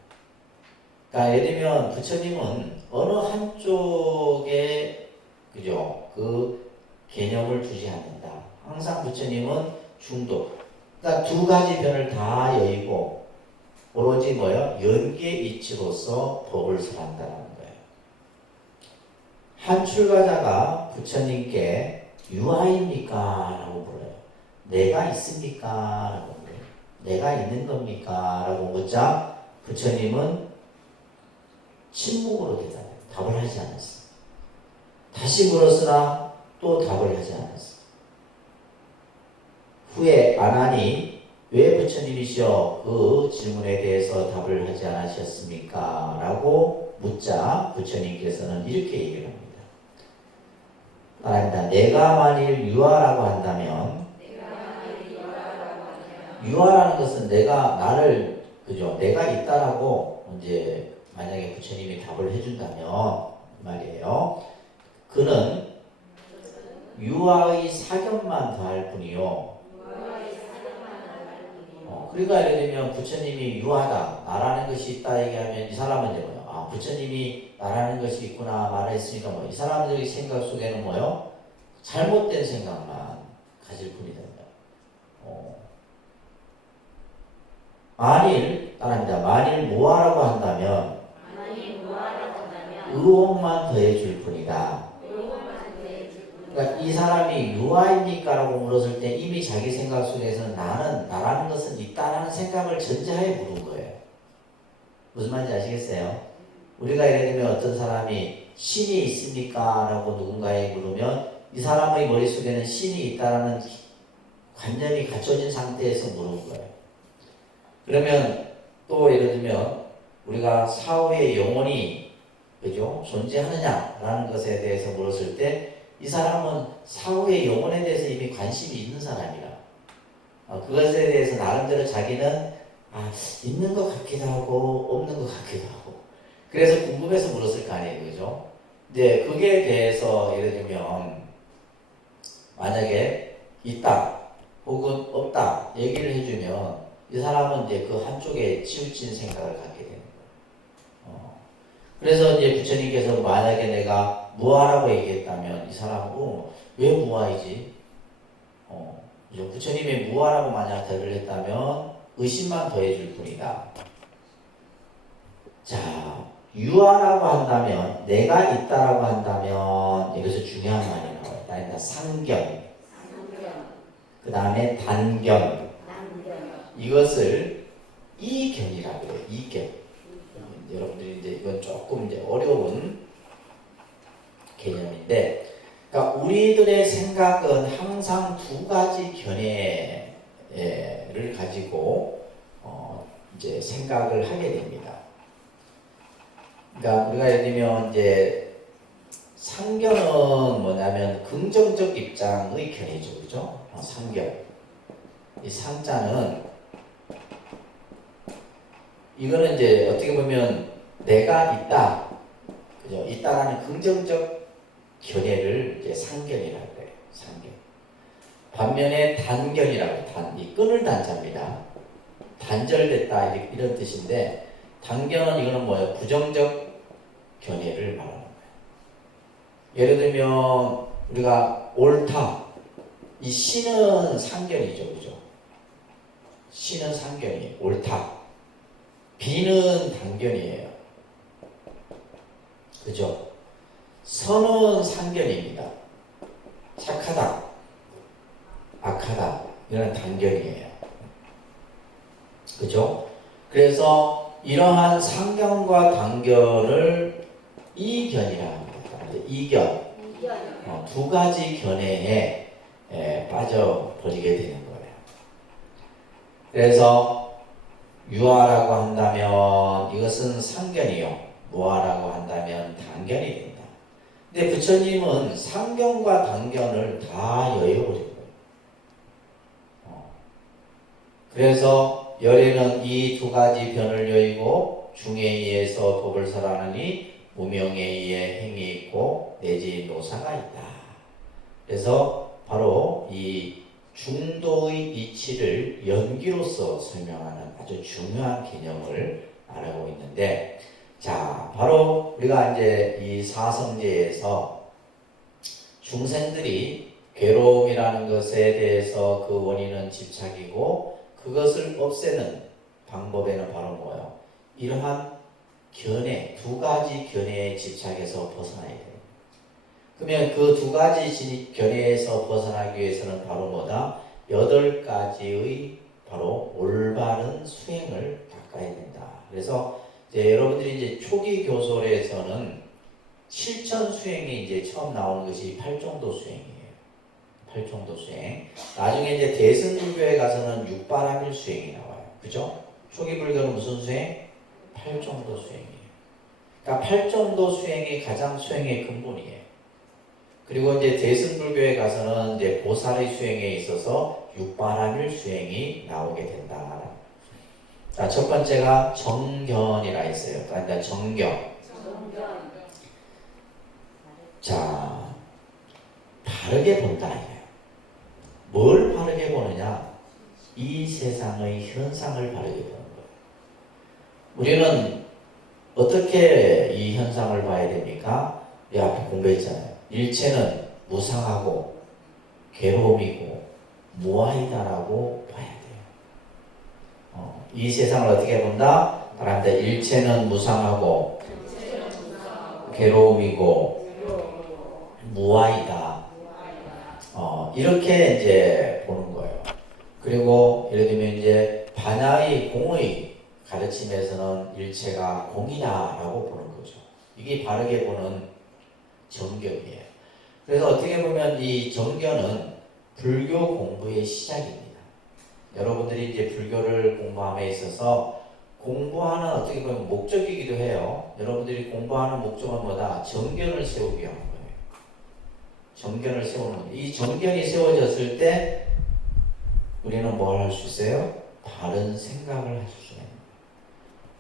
그러니까 예를 들면 부처님은 어느 한쪽에 그죠? 그 개념을 두지 않는다. 항상 부처님은 중도. 그러니까 두 가지 변을 다 여의고 오로지 뭐예요? 연기의 이치로서 법을 설한다는 거예요. 한 출가자가 부처님께 유아입니까? 라고 물어요. 내가 있습니까? 라고 물어요. 내가 있는 겁니까? 라고 묻자 부처님은 침묵으로 대답해요. 답을 하지 않았어요. 다시 물었으나 또 답을 하지 않았어요. 후에 안 하니 왜 부처님이시여 그 질문에 대해서 답을 하지 않으셨습니까? 라고 묻자 부처님께서는 이렇게 얘기를 합니다. 말합니다. 내가 만일 유아라고 한다면 유아라는 것은 내가 나를 그죠? 내가 있다라고 이제 만약에 부처님이 답을 해준다면 말이에요. 그는 유아의 사견만 더할 뿐이요. 그러니까 예를 들면 부처님이 유아다, 나라는 것이 있다 얘기하면 이 사람은 이제 뭐요? 아, 부처님이 나라는 것이 있구나 말했으니까 뭐 이 사람들의 생각 속에는 뭐요? 잘못된 생각만 가질 뿐이다. 만일 따라합니다. 만일 무아라고 한다면 의혹만 더해줄 뿐이다. 그러니까 이 사람이 유아입니까? 라고 물었을 때 이미 자기 생각 속에서는 나라는 것은 있다라는 생각을 전제하에 물은 거예요. 무슨 말인지 아시겠어요? 우리가 예를 들면 어떤 사람이 신이 있습니까? 라고 누군가에 물으면 이 사람의 머릿속에는 신이 있다라는 관념이 갖춰진 상태에서 물은 거예요. 그러면 또 예를 들면 우리가 사후에 영혼이 그죠? 존재하느냐라는 것에 대해서 물었을 때 이 사람은 사후의 영혼에 대해서 이미 관심이 있는 사람이라 그것에 대해서 나름대로 자기는 있는 것 같기도 하고 없는 것 같기도 하고 그래서 궁금해서 물었을 거 아니에요. 그죠? 근데 그게 대해서 예를 들면 만약에 있다 혹은 없다 얘기를 해주면 이 사람은 이제 그 한쪽에 치우친 생각을 갖게 되는 거예요. 그래서 이제 부처님께서 만약에 내가 무아라고 얘기했다면 이 사람은 왜 무아이지? 부처님이 무아라고 만약 대답을 했다면 의심만 더해줄 뿐이다. 자, 유아라고 한다면 내가 있다라고 한다면 여기서 중요한 말이 나와요. 일단 상견, 그 다음에 단견. 이것을 이견이라고 해요. 이견. 여러분들이 이제 이건 조금 이제 어려운 개념인데, 그러니까 우리들의 생각은 항상 두 가지 견해를 가지고 이제 생각을 하게 됩니다. 그러니까 우리가 예를 들면 이제 상견은 뭐냐면 긍정적 입장의 견해죠, 그죠? 상견. 이 상자는 이거는 이제 어떻게 보면 내가 있다, 그죠? 있다라는 긍정적 견해를 이제 상견이라고 해요. 상견. 반면에 단견이라고 이 끈을 단자입니다. 단절됐다 이런 뜻인데 단견은 이거는 뭐예요? 부정적 견해를 말하는 거예요. 예를 들면 우리가 옳다. 이 시는 상견이죠, 그죠? 시는 상견이에요. 옳다. 비는 단견이에요. 그죠? 선은 상견입니다. 착하다, 악하다, 이거는 단견이에요. 그죠? 그래서 이러한 상견과 단견을 이견이라고 합니다. 이견. 두 가지 견해에 빠져버리게 되는 거예요. 그래서 유아라고 한다면 이것은 상견이요. 무아라고 한다면 단견이 된다. 근데 부처님은 상견과 단견을 다 여여버린 거예요. 그래서 열애는 이 두 가지 변을 여의고 중에 의해서 법을 설하느니 무명에 의해 행위 있고 내지 노사가 있다. 그래서 바로 이 중도의 이치를 연기로서 설명하는 아주 중요한 개념을 말하고 있는데, 자, 바로 우리가 이제 이 사성제에서 중생들이 괴로움이라는 것에 대해서 그 원인은 집착이고 그것을 없애는 방법에는 바로 뭐예요? 이러한 견해, 두 가지 견해의 집착에서 벗어나야 돼요. 그러면 그 두 가지 견해에서 벗어나기 위해서는 바로 뭐다? 8가지의 바로 올바른 수행을 닦아야 된다. 그래서 이제 여러분들이 이제 초기 교솔에서는 실천 수행이 이제 처음 나오는 것이 팔정도 수행이에요. 팔정도 수행. 나중에 이제 대승불교에 가서는 육바라밀 수행이 나와요. 그죠? 초기 불교는 무슨 수행? 팔정도 수행이에요. 그러니까 팔정도 수행이 가장 수행의 근본이에요. 그리고 이제 대승불교에 가서는 이제 보살의 수행에 있어서 육바라밀 수행이 나오게 된다. 자, 첫 번째가 정견이라 했어요. 그러니까 정견. 자, 바르게 본다. 뭘 바르게 보느냐? 이 세상의 현상을 바르게 보는 거예요. 우리는 어떻게 이 현상을 봐야 됩니까? 우리 앞에 공부했잖아요. 일체는 무상하고 괴로움이고 무아이다라고 봐야 돼요. 이 세상을 어떻게 본다? 말합니다. 일체는 무상하고 괴로움이고 무아이다. 이렇게 이제 보는 거예요. 그리고 예를 들면 이제 반야의 공의 가르침에서는 일체가 공이다라고 보는 거죠. 이게 바르게 보는 정견이에요. 그래서 어떻게 보면 이 정견은 불교 공부의 시작입니다. 여러분들이 이제 불교를 공부함에 있어서 공부하는 어떻게 보면 목적이기도 해요. 여러분들이 공부하는 목적은 뭐다? 정견을 세우기 위한 거예요. 정견을 세우는 거예요. 이 정견이 세워졌을 때 우리는 뭘 할 수 있어요? 바른 생각을 할 수 있어요.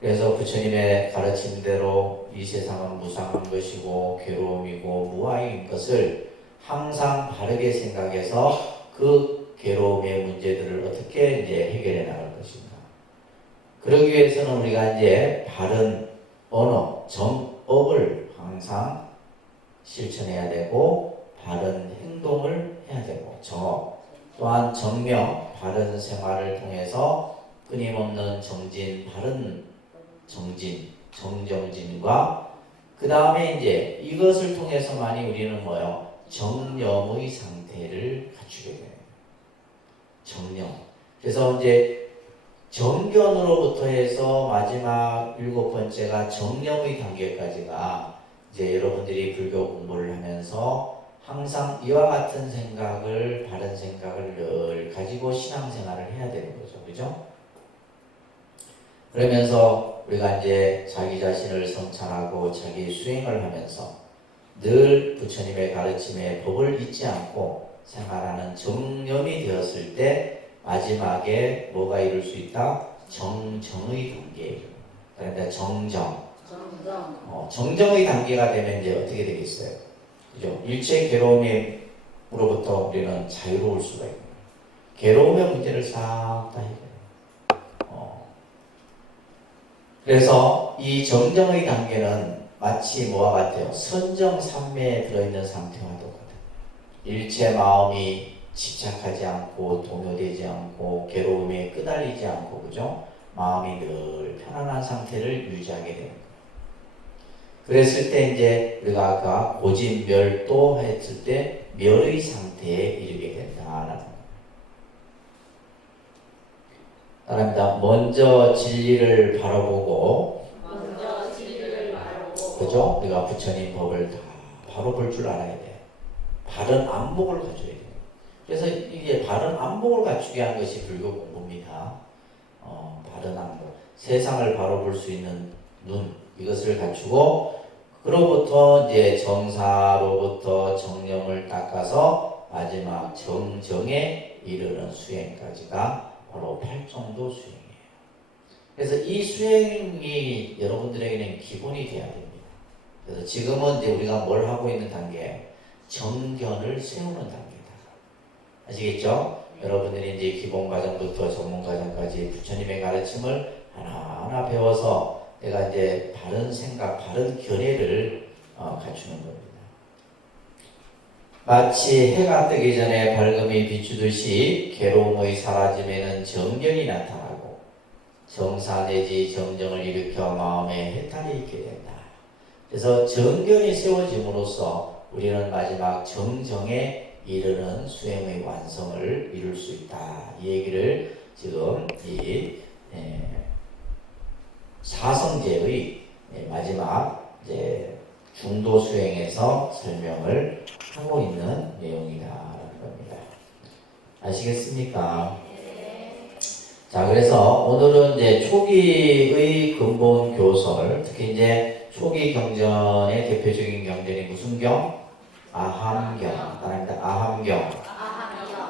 그래서 부처님의 가르침대로 이 세상은 무상한 것이고 괴로움이고 무아인 것을 항상 바르게 생각해서 그 괴로움의 문제들을 어떻게 이제 해결해 나갈 것인가. 그러기 위해서는 우리가 이제 바른 언어, 정업을 항상 실천해야 되고 바른 행동을 해야 되고 정업, 또한 정명, 바른 생활을 통해서 끊임없는 정진, 바른 정진, 정정진과 그 다음에 이제 이것을 통해서만이 우리는 뭐요? 정념의 상태를 갖추게 돼요. 정념. 그래서 이제 정견으로부터 해서 마지막 7번째가 정념의 단계까지가 이제 여러분들이 불교 공부를 하면서 항상 이와 같은 생각을, 바른 생각을 늘 가지고 신앙생활을 해야 되는 거죠. 그죠? 그러면서 우리가 이제 자기 자신을 성찰하고 자기 수행을 하면서 늘 부처님의 가르침에 법을 잊지 않고 생활하는 정념이 되었을 때 마지막에 뭐가 이룰 수 있다? 정정의 단계에 이르는 거예요. 그러니까 정정의 단계가 되면 이제 어떻게 되겠어요? 그죠? 일체 괴로움으로부터 우리는 자유로울 수가 있는 거예요. 괴로움의 문제를 싹 다 해결해요. 그래서 이 정정의 단계는 마치 뭐와 같아요? 선정산매에 들어있는 상태와 똑같아요. 일체 마음이 집착하지 않고 동요되지 않고 괴로움에 끄달리지 않고 그죠? 마음이 늘 편안한 상태를 유지하게 되는 거예요. 그랬을 때 이제 우리가 아까 고진멸도 했을 때 멸의 상태에 이르게 된다라는 거예요. 따라합니다. 먼저 진리를 바라보고 그죠? 우리가 부처님 법을 다 바로 볼 줄 알아야 돼. 바른 안목을 갖춰야 돼요. 그래서 이게 바른 안목을 갖추게 하는 것이 불교 공부입니다. 바른 안목. 세상을 바로 볼 수 있는 눈. 이것을 갖추고, 그로부터 이제 정사로부터 정념을 닦아서 마지막 정정에 이르는 수행까지가 바로 팔정도 수행이에요. 그래서 이 수행이 여러분들에게는 기본이 돼야 됩니다. 그래서 지금은 이제 우리가 뭘 하고 있는 단계? 정견을 세우는 단계다. 아시겠죠? 여러분들이 이제 기본 과정부터 전문 과정까지 부처님의 가르침을 하나하나 배워서 내가 이제 바른 생각, 바른 견해를 갖추는 겁니다. 마치 해가 뜨기 전에 밝음이 비추듯이 괴로움의 사라짐에는 정견이 나타나고 정사 내지 정정을 일으켜 마음에 해탈이 있게 된다. 그래서 정견이 세워짐으로써 우리는 마지막 정정에 이르는 수행의 완성을 이룰 수 있다. 이 얘기를 지금 이 사성제의 마지막 이제 중도 수행에서 설명을 하고 있는 내용이다라는 겁니다. 아시겠습니까? 자, 그래서 오늘은 이제 초기의 근본 교설, 특히 이제 초기 경전의 대표적인 경전이 무슨 경? 아함경. 따라합니다. 아함경.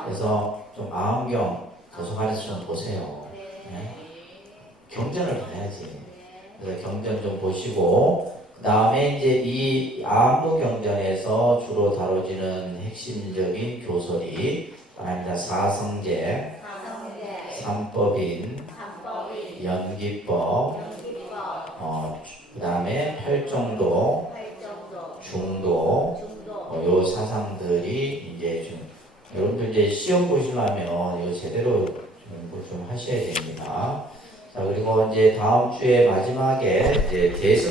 그래서 좀 아함경 도서관에서 좀 보세요. 네? 경전을 봐야지. 그래서 경전 좀 보시고, 그 다음에 이제 이 아함경전에서 주로 다뤄지는 핵심적인 교설이 따라합니다. 사성제, 삼법인, 연기법, 그 다음에 팔정도, 중도, 요 사상들이 이제 좀 여러분들 이제 시험 보시려면 이거 제대로 좀 하셔야 됩니다. 자, 그리고 이제 다음 주에 마지막에 이제 대승